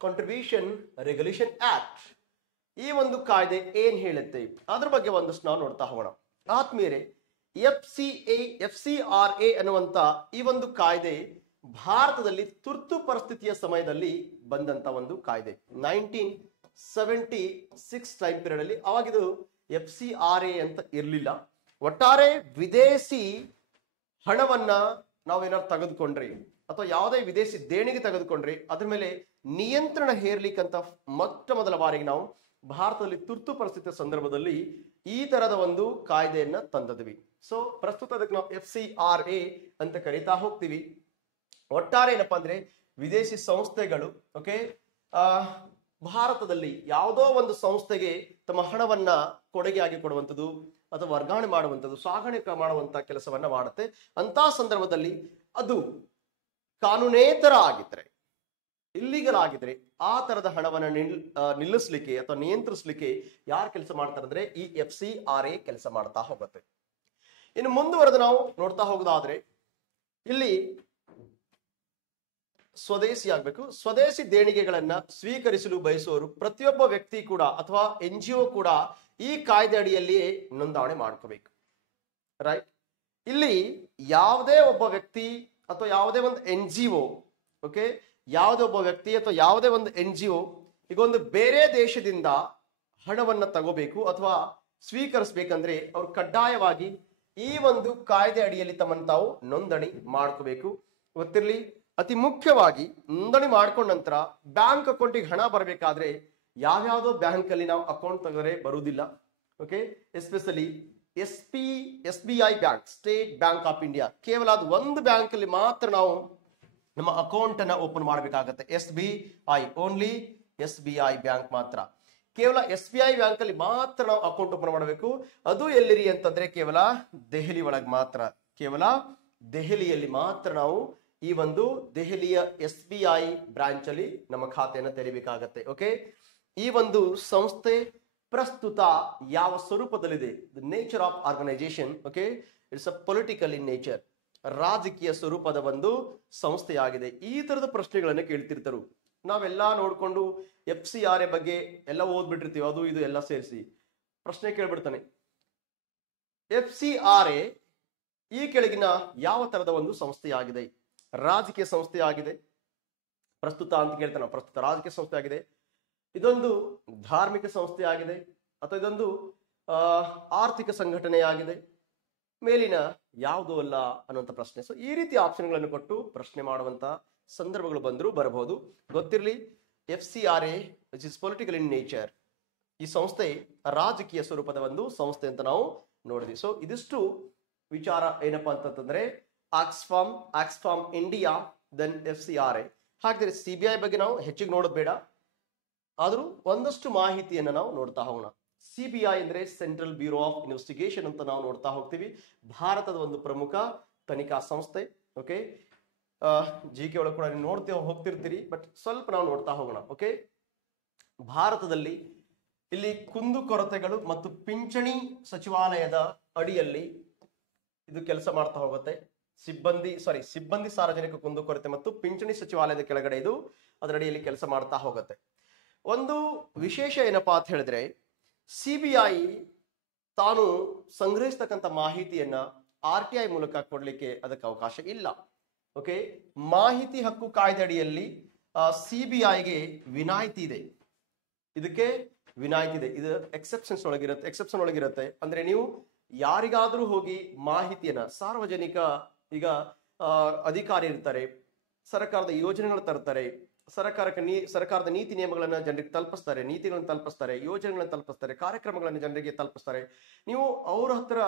contribution regulation act ಈ ಒಂದು ಕಾಯ್ದೆ ಏನ್ ಹೇಳುತ್ತೆ ಅದ್ರ ಬಗ್ಗೆ ಒಂದಷ್ಟು ನಾವು ನೋಡ್ತಾ ಹೋಗೋಣ. ಆದ್ಮೇಲೆ FCRA ಅನ್ನುವಂತ ಈ ಒಂದು ಕಾಯ್ದೆ ಭಾರತದಲ್ಲಿ ತುರ್ತು ಪರಿಸ್ಥಿತಿಯ ಸಮಯದಲ್ಲಿ ಬಂದಂತ ಒಂದು ಕಾಯ್ದೆ. 1976 ಟೈಮ್ ಪೀರಿಯಡ್ ಅಲ್ಲಿ ಅವಾಗಿದು FCRA ಅಂತ ಇರಲಿಲ್ಲ. ಒಟ್ಟಾರೆ ವಿದೇಶಿ ಹಣವನ್ನ ನಾವೇನಾದ್ರು ತೆಗೆದುಕೊಂಡ್ರೆ ಅಥವಾ ಯಾವುದೇ ವಿದೇಶಿ ದೇಣಿಗೆ ತೆಗೆದುಕೊಂಡ್ರೆ ಅದ್ರ ಮೇಲೆ ನಿಯಂತ್ರಣ ಹೇರ್ಲಿಕ್ಕಂತ ಮೊದಲ ಬಾರಿಗೆ ನಾವು ಭಾರತದಲ್ಲಿ ತುರ್ತು ಪರಿಸ್ಥಿತಿಯ ಸಂದರ್ಭದಲ್ಲಿ ಈ ತರದ ಒಂದು ಕಾಯ್ದೆಯನ್ನ ತಂದಿದ್ವಿ. ಸೊ ಪ್ರಸ್ತುತ ಅದಕ್ಕೆ ನಾವು FCRA ಅಂತ ಕರೀತಾ ಹೋಗ್ತೀವಿ. ಒಟ್ಟಾರೆ ಏನಪ್ಪಾ ಅಂದ್ರೆ ವಿದೇಶಿ ಸಂಸ್ಥೆಗಳು ಓಕೆ ಭಾರತದಲ್ಲಿ ಯಾವುದೋ ಒಂದು ಸಂಸ್ಥೆಗೆ ತಮ್ಮ ಹಣವನ್ನ ಕೊಡುಗೆಯಾಗಿ ಕೊಡುವಂಥದ್ದು ಅಥವಾ ವರ್ಗಾವಣೆ ಮಾಡುವಂಥದ್ದು, ಸಾಗಣೆ ಮಾಡುವಂತ ಕೆಲಸವನ್ನ ಮಾಡುತ್ತೆ. ಅಂತ ಸಂದರ್ಭದಲ್ಲಿ ಅದು ಕಾನೂನೇತರ ಆಗಿದ್ರೆ ಇಲ್ಲಿಗಲ್ ಆಗಿದ್ರೆ ಆ ತರದ ಹಣವನ್ನ ನಿಲ್ಲಿಸ್ಲಿಕ್ಕೆ ಅಥವಾ ನಿಯಂತ್ರಿಸಲಿಕ್ಕೆ ಯಾರು ಕೆಲಸ ಮಾಡ್ತಾರೆ ಅಂದ್ರೆ ಈ FCRA ಕೆಲಸ ಮಾಡ್ತಾ ಹೋಗುತ್ತೆ. ಇನ್ನು ಮುಂದುವರೆದು ನಾವು ನೋಡ್ತಾ ಹೋಗೋದಾದ್ರೆ ಇಲ್ಲಿ ಸ್ವದೇಶಿ ಆಗ್ಬೇಕು. ಸ್ವದೇಶಿ ದೇಣಿಗೆಗಳನ್ನ ಸ್ವೀಕರಿಸಲು ಬಯಸುವವರು ಪ್ರತಿಯೊಬ್ಬ ವ್ಯಕ್ತಿ ಕೂಡ ಅಥವಾ NGO ಕೂಡ ಈ ಕಾಯ್ದೆ ಅಡಿಯಲ್ಲಿಯೇ ನೋಂದಣಿ ಮಾಡ್ಕೋಬೇಕು. ರೈಟ್. ಇಲ್ಲಿ ಯಾವುದೇ ಒಬ್ಬ ವ್ಯಕ್ತಿ ಅಥವಾ ಯಾವುದೇ ಒಂದು NGO, ಓಕೆ, ಯಾವುದೇ ಒಬ್ಬ ವ್ಯಕ್ತಿ ಅಥವಾ ಯಾವುದೇ ಒಂದು NGO ಈಗ ಒಂದು ಬೇರೆ ದೇಶದಿಂದ ಹಣವನ್ನ ತಗೋಬೇಕು ಅಥವಾ ಸ್ವೀಕರಿಸಬೇಕಂದ್ರೆ ಅವ್ರು ಕಡ್ಡಾಯವಾಗಿ ಈ ಒಂದು ಕಾಯ್ದೆ ಅಡಿಯಲ್ಲಿ ತಮ್ಮನ್ನು ತಾವು ನೋಂದಣಿ ಮಾಡ್ಕೋಬೇಕು. ಗೊತ್ತಿರಲಿ, ಅತಿ ಮುಖ್ಯವಾಗಿ ನೋಂದಣಿ ಮಾಡ್ಕೊಂಡ ನಂತರ ಬ್ಯಾಂಕ್ ಅಕೌಂಟಿಗೆ ಹಣ ಬರಬೇಕಾದ್ರೆ ಯಾವ್ಯಾವುದೋ ಬ್ಯಾಂಕ್ ಅಲ್ಲಿ ನಾವು ಅಕೌಂಟ್ ತೆಗೆದರೆ ಬರುವುದಿಲ್ಲ. Okay, especially SBI bank, state bank of India, ಕೇವಲ ಅದು ಒಂದು ಬ್ಯಾಂಕ್ ಅಲ್ಲಿ ಮಾತ್ರ ನಾವು ನಮ್ಮ ಅಕೌಂಟ್ ಅನ್ನ ಓಪನ್ ಮಾಡಬೇಕಾಗತ್ತೆ. SBI, ಓನ್ಲಿ SBI ಬ್ಯಾಂಕ್ ಮಾತ್ರ, ಕೇವಲ SBI ಬ್ಯಾಂಕ್ ಅಲ್ಲಿ ಮಾತ್ರ ನಾವು ಅಕೌಂಟ್ ಓಪನ್ ಮಾಡಬೇಕು. ಅದು ಎಲ್ಲಿರಿ ಅಂತಂದ್ರೆ ಕೇವಲ ದೆಹಲಿ ಒಳಗೆ ಮಾತ್ರ, ಕೇವಲ ದೆಹಲಿಯಲ್ಲಿ ಮಾತ್ರ ನಾವು ಈ ಒಂದು ದೆಹಲಿಯ SBI ಬ್ರಾಂಚ್ ಅಲ್ಲಿ ನಮ್ಮ ಖಾತೆಯನ್ನು ತೆರೀಬೇಕಾಗತ್ತೆ. ಓಕೆ, ಈ ಒಂದು ಸಂಸ್ಥೆ ಪ್ರಸ್ತುತ ಯಾವ ಸ್ವರೂಪದಲ್ಲಿದೆ? The nature of organisation, okay, it's a political in nature, ರಾಜಕೀಯ ಸ್ವರೂಪದ ಒಂದು ಸಂಸ್ಥೆಯಾಗಿದೆ. ಈ ತರದ ಪ್ರಶ್ನೆಗಳನ್ನು ಕೇಳ್ತಿರ್ತಾರೆ. ನಾವೆಲ್ಲ ನೋಡ್ಕೊಂಡು FCRA ಬಗ್ಗೆ ಎಲ್ಲ ಓದ್ಬಿಟ್ಟಿರ್ತೀವಿ, ಅದು ಇದು ಎಲ್ಲ ಸೇರಿಸಿ ಪ್ರಶ್ನೆ ಕೇಳ್ಬಿಡ್ತಾನೆ. FCRA ಈ ಕೆಳಗಿನ ಯಾವ ತರದ ಒಂದು ಸಂಸ್ಥೆಯಾಗಿದೆ? ರಾಜಕೀಯ ಸಂಸ್ಥೆಯಾಗಿದೆ ಪ್ರಸ್ತುತ ಅಂತ ಕೇಳ್ತಾನೆ. ಪ್ರಸ್ತುತ ರಾಜಕೀಯ ಸಂಸ್ಥೆ ಆಗಿದೆ, ಇದೊಂದು ಧಾರ್ಮಿಕ ಸಂಸ್ಥೆ ಆಗಿದೆ, ಅಥವಾ ಇದೊಂದು ಆರ್ಥಿಕ ಸಂಘಟನೆಯಾಗಿದೆ, ಮೇಲಿನ ಯಾವುದೂ ಅಲ್ಲ ಅನ್ನುವಂಥ ಪ್ರಶ್ನೆ. ಸೊ ಈ ರೀತಿ ಆಪ್ಷನ್ಗಳನ್ನು ಕೊಟ್ಟು ಪ್ರಶ್ನೆ ಮಾಡುವಂತ ಸಂದರ್ಭಗಳು ಬಂದರೂ ಬರಬಹುದು. ಗೊತ್ತಿರಲಿ, FCRA which is political in nature, ಈ ಸಂಸ್ಥೆ ರಾಜಕೀಯ ಸ್ವರೂಪದ ಒಂದು ಸಂಸ್ಥೆ ಅಂತ ನಾವು ನೋಡಿದ್ವಿ. ಸೊ ಇದಿಷ್ಟು ವಿಚಾರ ಏನಪ್ಪಾ ಅಂತಂದ್ರೆ ಆಕ್ಸ್ಫಾಮ್ ಇಂಡಿಯಾ, ದೆನ್ FCRA. ಹಾಗಾದ್ರೆ CBI ಬಗ್ಗೆ ನಾವು ಹೆಚ್ಚಿಗೆ ನೋಡೋದು ಬೇಡ, ಆದ್ರೂ ಒಂದಷ್ಟು ಮಾಹಿತಿಯನ್ನು ನಾವು ನೋಡ್ತಾ ಹೋಗೋಣ. CBI ಅಂದ್ರೆ ಸೆಂಟ್ರಲ್ ಬ್ಯೂರೋ ಆಫ್ ಇನ್ವೆಸ್ಟಿಗೇಷನ್ ಅಂತ ನಾವು ನೋಡ್ತಾ ಹೋಗ್ತೀವಿ. ಭಾರತದ ಒಂದು ಪ್ರಮುಖ ತನಿಖಾ ಸಂಸ್ಥೆ. ಓಕೆ, GK ಒಳಗೆ ಕೂಡ ನೀವು ಹೋಗ್ತಿರ್ತೀರಿ, ಬಟ್ ಸ್ವಲ್ಪ ನಾವು ನೋಡ್ತಾ ಹೋಗೋಣ. ಓಕೆ, ಭಾರತದಲ್ಲಿ ಇಲ್ಲಿ ಕುಂದುಕೊರತೆಗಳು ಮತ್ತು ಪಿಂಚಣಿ ಸಚಿವಾಲಯದ ಅಡಿಯಲ್ಲಿ ಇದು ಕೆಲಸ ಮಾಡ್ತಾ ಹೋಗುತ್ತೆ. ಸಿಬ್ಬಂದಿ ಸಾರ್ವಜನಿಕ ಕುಂದುಕೊರತೆ ಮತ್ತು ಪಿಂಚಣಿ ಸಚಿವಾಲಯದ ಕೆಳಗಡೆ ಇದು ಅದರ ಅಡಿಯಲ್ಲಿ ಕೆಲಸ ಮಾಡ್ತಾ ಹೋಗುತ್ತೆ. ಒಂದು ವಿಶೇಷ ಏನಪ್ಪಾ ಅಂತ ಹೇಳಿದ್ರೆ, CBI ತಾನು ಸಂಗ್ರಹಿಸ್ತಕ್ಕಂಥ ಮಾಹಿತಿಯನ್ನ RTI ಮೂಲಕ ಕೊಡ್ಲಿಕ್ಕೆ ಅದಕ್ಕೆ ಅವಕಾಶ ಇಲ್ಲ. ಓಕೆ, ಮಾಹಿತಿ ಹಕ್ಕು ಕಾಯ್ದೆ ಅಡಿಯಲ್ಲಿ CBIಗೆ ವಿನಾಯಿತಿ ಇದೆ. ಇದಕ್ಕೆ ವಿನಾಯಿತಿ ಇದೆ, ಇದು ಎಕ್ಸೆಪ್ಷನ್ ಒಳಗಿರುತ್ತೆ. ಅಂದ್ರೆ ನೀವು ಯಾರಿಗಾದ್ರೂ ಹೋಗಿ ಮಾಹಿತಿಯನ್ನ, ಸಾರ್ವಜನಿಕ, ಈಗ ಅಧಿಕಾರಿ ಇರ್ತಾರೆ, ಸರ್ಕಾರದ ಯೋಜನೆಗಳು ತರ್ತಾರೆ, ಸರ್ಕಾರದ ನೀತಿ ನಿಯಮಗಳನ್ನ ಜನರಿಗೆ ತಲುಪಿಸ್ತಾರೆ, ನೀತಿಗಳನ್ನು ತಲುಪಿಸ್ತಾರೆ, ಯೋಜನೆಗಳನ್ನು ತಲುಪಿಸ್ತಾರೆ, ಕಾರ್ಯಕ್ರಮಗಳನ್ನು ಜನರಿಗೆ ತಲುಪಿಸ್ತಾರೆ. ನೀವು ಅವ್ರ ಹತ್ರ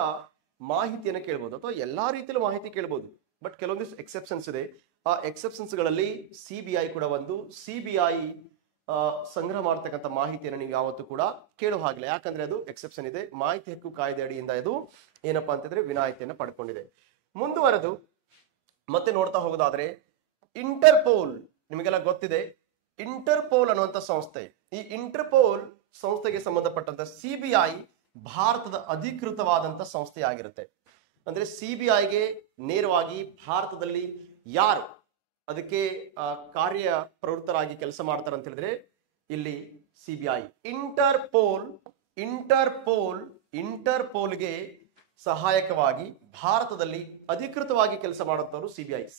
ಮಾಹಿತಿಯನ್ನು ಕೇಳ್ಬೋದು ಅಥವಾ ಎಲ್ಲಾ ರೀತಿಯಲ್ಲೂ ಮಾಹಿತಿ ಕೇಳ್ಬೋದು. ಬಟ್ ಕೆಲವೊಂದಿಷ್ಟು ಎಕ್ಸೆಪ್ಷನ್ಸ್ ಇದೆ. ಆ ಎಕ್ಸೆಪ್ಷನ್ಸ್ ಗಳಲ್ಲಿ CBI ಕೂಡ ಒಂದು. CBI ಸಂಗ್ರಹ ಮಾಡ್ತಕ್ಕಂಥ ಮಾಹಿತಿಯನ್ನು ನೀವು ಯಾವತ್ತೂ ಕೂಡ ಕೇಳೋ ಹಾಗಿಲ್ಲ, ಯಾಕಂದ್ರೆ ಅದು ಎಕ್ಸೆಪ್ಷನ್ ಇದೆ. ಮಾಹಿತಿ ಹಕ್ಕು ಕಾಯ್ದೆ ಅಡಿಯಿಂದ ಇದು ಏನಪ್ಪಾ ಅಂತಂದ್ರೆ ವಿನಾಯಿತಿಯನ್ನು ಪಡ್ಕೊಂಡಿದೆ. ಮುಂದುವರೆದು ಮತ್ತೆ ನೋಡ್ತಾ ಹೋಗೋದಾದ್ರೆ, ಇಂಟರ್ಪೋಲ್ ನಿಮಗೆಲ್ಲ ಗೊತ್ತಿದೆ. ಇಂಟರ್ಪೋಲ್ ಅನ್ನುವಂಥ ಸಂಸ್ಥೆ, ಈ ಇಂಟರ್ಪೋಲ್ ಸಂಸ್ಥೆಗೆ ಸಂಬಂಧಪಟ್ಟಂತ CBI ಭಾರತದ ಅಧಿಕೃತವಾದಂತ ಸಂಸ್ಥೆ ಆಗಿರುತ್ತೆ. ಅಂದ್ರೆ CBIಗೆ ನೇರವಾಗಿ ಭಾರತದಲ್ಲಿ ಯಾರು ಅದಕ್ಕೆ ಕಾರ್ಯ ಪ್ರವೃತ್ತರಾಗಿ ಕೆಲಸ ಮಾಡ್ತಾರೆ ಅಂತ ಹೇಳಿದ್ರೆ ಇಲ್ಲಿ CBI. ಇಂಟರ್ಪೋಲ್ಗೆ ಸಹಾಯಕವಾಗಿ ಭಾರತದಲ್ಲಿ ಅಧಿಕೃತವಾಗಿ ಕೆಲಸ ಮಾಡುತ್ತವರು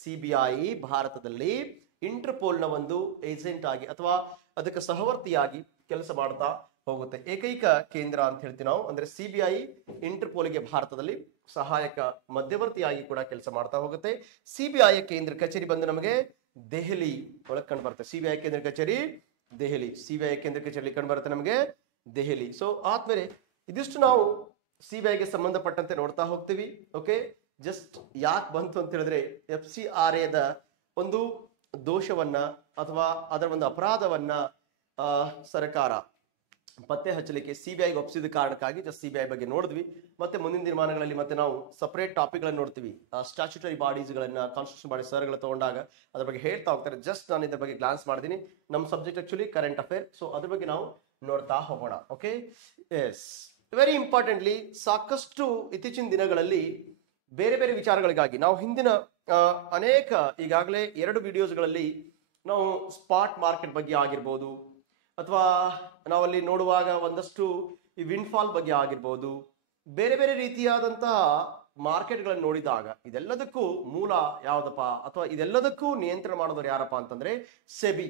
CBI ಭಾರತದಲ್ಲಿ ಇಂಟರ್ಪೋಲ್ನ ಒಂದು ಏಜೆಂಟ್ ಆಗಿ ಅಥವಾ ಅದಕ್ಕೆ ಸಹವರ್ತಿಯಾಗಿ ಕೆಲಸ ಮಾಡ್ತಾ ಹೋಗುತ್ತೆ. ಏಕೈಕ ಕೇಂದ್ರ ಅಂತ ಹೇಳ್ತೀವಿ ನಾವು. ಅಂದ್ರೆ CBI ಇಂಟರ್ಪೋಲ್ಗೆ ಭಾರತದಲ್ಲಿ ಸಹಾಯಕ ಮಧ್ಯವರ್ತಿಯಾಗಿ ಕೂಡ ಕೆಲಸ ಮಾಡ್ತಾ ಹೋಗುತ್ತೆ. CBI ಕೇಂದ್ರ ಕಚೇರಿ ಬಂದು ನಮಗೆ ದೆಹಲಿ ಒಳಗೆ ಕಂಡು ಬರುತ್ತೆ. CBI ಕೇಂದ್ರ ಕಚೇರಿ ದೆಹಲಿ, CBI ಕೇಂದ್ರ ಕಚೇರಿ ಕಂಡು ಬರುತ್ತೆ ನಮಗೆ ದೆಹಲಿ. ಸೊ ಆದ್ಮೇಲೆ ಇದಿಷ್ಟು ನಾವು CBIಗೆ ಸಂಬಂಧಪಟ್ಟಂತೆ ನೋಡ್ತಾ ಹೋಗ್ತೀವಿ. ಓಕೆ, ಜಸ್ಟ್ ಯಾಕೆ ಬಂತು ಅಂತ ಹೇಳಿದ್ರೆ FCRAದ ಒಂದು ದೋಷವನ್ನ ಅಥವಾ ಅದರ ಒಂದು ಅಪರಾಧವನ್ನ ಸರ್ಕಾರ ಪತ್ತೆ ಹಚ್ಚಲಿಕ್ಕೆ ಸಿಬಿಐಗೆ ಒಪ್ಪಿಸಿದ ಕಾರಣಕ್ಕಾಗಿ ಜಸ್ಟ್ ಸಿಬಿಐ ಬಗ್ಗೆ ನೋಡಿದ್ವಿ. ಮತ್ತೆ ಮುಂದಿನ ದಿನಮಾನಗಳಲ್ಲಿ ಮತ್ತೆ ನಾವು ಸಪರೇಟ್ ಟಾಪಿಕ್ಗಳನ್ನು ನೋಡ್ತೀವಿ. ಸ್ಟ್ಯಾಚ್ಯುಟರಿ ಬಾಡೀಸ್ಗಳನ್ನ ಕಾನ್ಸ್ಟಿಟ್ಯೂಷನ್ ಬಾಡಿ ಸರ್ಗಳು ತಗೊಂಡಾಗ ಅದ್ರ ಬಗ್ಗೆ ಹೇಳ್ತಾ ಹೋಗ್ತಾರೆ. ಜಸ್ಟ್ ನಾನು ಇದ್ರ ಬಗ್ಗೆ ಗ್ಲಾನ್ಸ್ ಮಾಡಿದ್ದೀನಿ. ನಮ್ಮ subject actually current affair, so ಅದ್ರ ಬಗ್ಗೆ ನಾವು ನೋಡ್ತಾ ಹೋಗೋಣ. ಓಕೆ, ಎಸ್, ವೆರಿ ಇಂಪಾರ್ಟೆಂಟ್ಲಿ ಸಾಕಷ್ಟು ಇತ್ತೀಚಿನ ದಿನಗಳಲ್ಲಿ ಬೇರೆ ಬೇರೆ ವಿಚಾರಗಳಿಗಾಗಿ ನಾವು ಹಿಂದಿನ ಅನೇಕ ಈಗಾಗಲೇ 2 ವಿಡಿಯೋಸ್ಗಳಲ್ಲಿ ನಾವು ಸ್ಪಾಟ್ ಮಾರ್ಕೆಟ್ ಬಗ್ಗೆ ಆಗಿರ್ಬೋದು, ಅಥವಾ ನಾವಲ್ಲಿ ನೋಡುವಾಗ ಒಂದಷ್ಟು ಈ ವಿಂಡ್ಫಾಲ್ ಬಗ್ಗೆ ಆಗಿರ್ಬೋದು, ಬೇರೆ ಬೇರೆ ರೀತಿಯಾದಂತಹ ಮಾರ್ಕೆಟ್ಗಳನ್ನು ನೋಡಿದಾಗ ಇದೆಲ್ಲದಕ್ಕೂ ಮೂಲ ಯಾವ್ದಪ್ಪ, ಅಥವಾ ಇದೆಲ್ಲದಕ್ಕೂ ನಿಯಂತ್ರಣ ಮಾಡೋದು ಯಾರಪ್ಪ ಅಂತಂದ್ರೆ SEBI.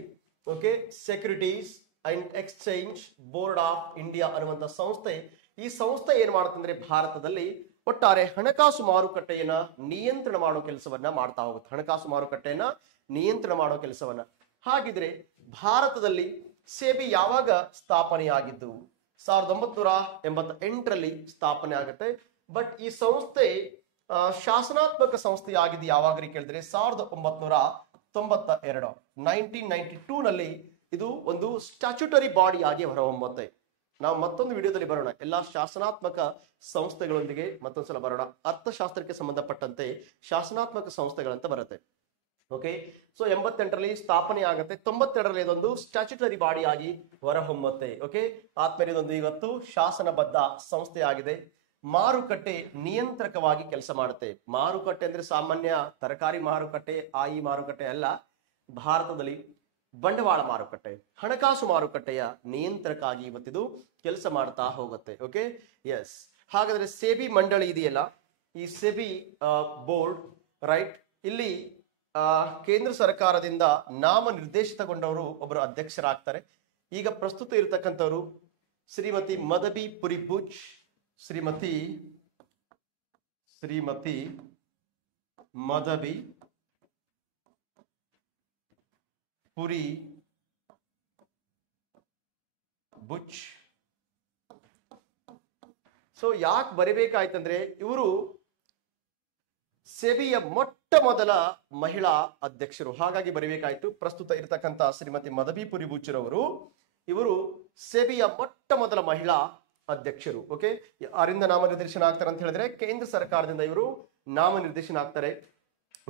Okay, securities and exchange board of India ಅನ್ನುವಂಥ ಸಂಸ್ಥೆ. ಈ ಸಂಸ್ಥೆ ಏನ್ ಮಾಡುತ್ತಂದ್ರೆ ಭಾರತದಲ್ಲಿ ಒಟ್ಟಾರೆ ಹಣಕಾಸು ಮಾರುಕಟ್ಟೆಯನ್ನ ನಿಯಂತ್ರಣ ಮಾಡೋ ಕೆಲಸವನ್ನ ಮಾಡ್ತಾ ಹೋಗುತ್ತೆ. ಹಣಕಾಸು ಮಾರುಕಟ್ಟೆಯನ್ನ ನಿಯಂತ್ರಣ ಮಾಡೋ ಕೆಲಸವನ್ನ. ಹಾಗಿದ್ರೆ ಭಾರತದಲ್ಲಿ ಸೆಬಿ ಯಾವಾಗ ಸ್ಥಾಪನೆಯಾಗಿದ್ದು? 1988ರಲ್ಲಿ ಸ್ಥಾಪನೆ ಆಗುತ್ತೆ. ಬಟ್ ಈ ಸಂಸ್ಥೆ ಶಾಸನಾತ್ಮಕ ಸಂಸ್ಥೆ ಆಗಿದ್ದು ಯಾವಾಗ ಕೇಳಿದ್ರೆ 1992 1992 ನಲ್ಲಿ ಇದು ಒಂದು ಸ್ಟ್ಯಾಚ್ಯುಟರಿ ಬಾಡಿ ಆಗಿ ಹೊರಹೊಮ್ಮುತ್ತೆ. ನಾವು ಮತ್ತೊಂದು ವಿಡಿಯೋದಲ್ಲಿ ಬರೋಣ, ಎಲ್ಲಾ ಶಾಸನಾತ್ಮಕ ಸಂಸ್ಥೆಗಳೊಂದಿಗೆ ಮತ್ತೊಂದ್ಸಲ ಬರೋಣ. ಅರ್ಥಶಾಸ್ತ್ರಕ್ಕೆ ಸಂಬಂಧಪಟ್ಟಂತೆ ಶಾಸನಾತ್ಮಕ ಸಂಸ್ಥೆಗಳಂತ ಬರುತ್ತೆ. ಓಕೆ, ಸೊ 88ರಲ್ಲಿ ಸ್ಥಾಪನೆ ಆಗುತ್ತೆ. 92ರಲ್ಲಿ ಇದೊಂದು ಸ್ಟ್ಯಾಚ್ಯುಟರಿ ಬಾಡಿ ಆಗಿ ಹೊರಹೊಮ್ಮುತ್ತೆ. ಓಕೆ, ಆದ್ಮೇಲೆ ಇದೊಂದು ಇವತ್ತು ಶಾಸನಬದ್ಧ ಸಂಸ್ಥೆ ಆಗಿದೆ. ಮಾರುಕಟ್ಟೆ ನಿಯಂತ್ರಕವಾಗಿ ಕೆಲಸ ಮಾಡುತ್ತೆ. ಮಾರುಕಟ್ಟೆ ಅಂದ್ರೆ ಸಾಮಾನ್ಯ ತರಕಾರಿ ಮಾರುಕಟ್ಟೆ, ಆಯಿ ಮಾರುಕಟ್ಟೆ ಅಲ್ಲ. ಭಾರತದಲ್ಲಿ ಬಂಡವಾಳ ಮಾರುಕಟ್ಟೆ, ಹಣಕಾಸು ಮಾರುಕಟ್ಟೆಯ ನಿಯಂತ್ರಕ ಆಗಿ ಇವತ್ತಿದು ಕೆಲಸ ಮಾಡ್ತಾ ಹೋಗುತ್ತೆ. Okay, S. ಹಾಗಾದ್ರೆ ಸೆಬಿ ಮಂಡಳಿ ಇದೆಯಲ್ಲ, ಈ ಸೆಬಿ ಬೋರ್ಡ್, ರೈಟ್, ಇಲ್ಲಿ ಕೇಂದ್ರ ಸರ್ಕಾರದಿಂದ ನಾಮ ನಿರ್ದೇಶಿತಗೊಂಡವರು ಒಬ್ಬರು ಅಧ್ಯಕ್ಷರಾಗ್ತಾರೆ. ಈಗ ಪ್ರಸ್ತುತ ಇರತಕ್ಕಂಥವ್ರು Shrimati ಮದಬಿ Puri Butch, Shrimati ಮದಬಿ Puri Butch. So ಯಾಕೆ ಬರಿಬೇಕಾಯ್ತಂದ್ರೆ ಇವರು ಸೆಬಿಯ ಮೊಟ್ಟ ಮೊದಲ ಮಹಿಳಾ ಅಧ್ಯಕ್ಷರು, ಹಾಗಾಗಿ ಬರಿಬೇಕಾಯ್ತು. ಪ್ರಸ್ತುತ ಇರತಕ್ಕಂತ ಶ್ರೀಮತಿ ಮದಬಿ ಪುರಿ ಬುಚ್ ರವರು ಇವರು ಸೆಬಿಯ ಮೊಟ್ಟ ಮೊದಲ ಮಹಿಳಾ ಅಧ್ಯಕ್ಷರು. ಓಕೆ, ಯಾರಿಂದ ನಾಮನಿರ್ದೇಶನ ಆಗ್ತಾರೆ ಅಂತ ಹೇಳಿದ್ರೆ ಕೇಂದ್ರ ಸರ್ಕಾರದಿಂದ ಇವರು ನಾಮನಿರ್ದೇಶನ ಆಗ್ತಾರೆ.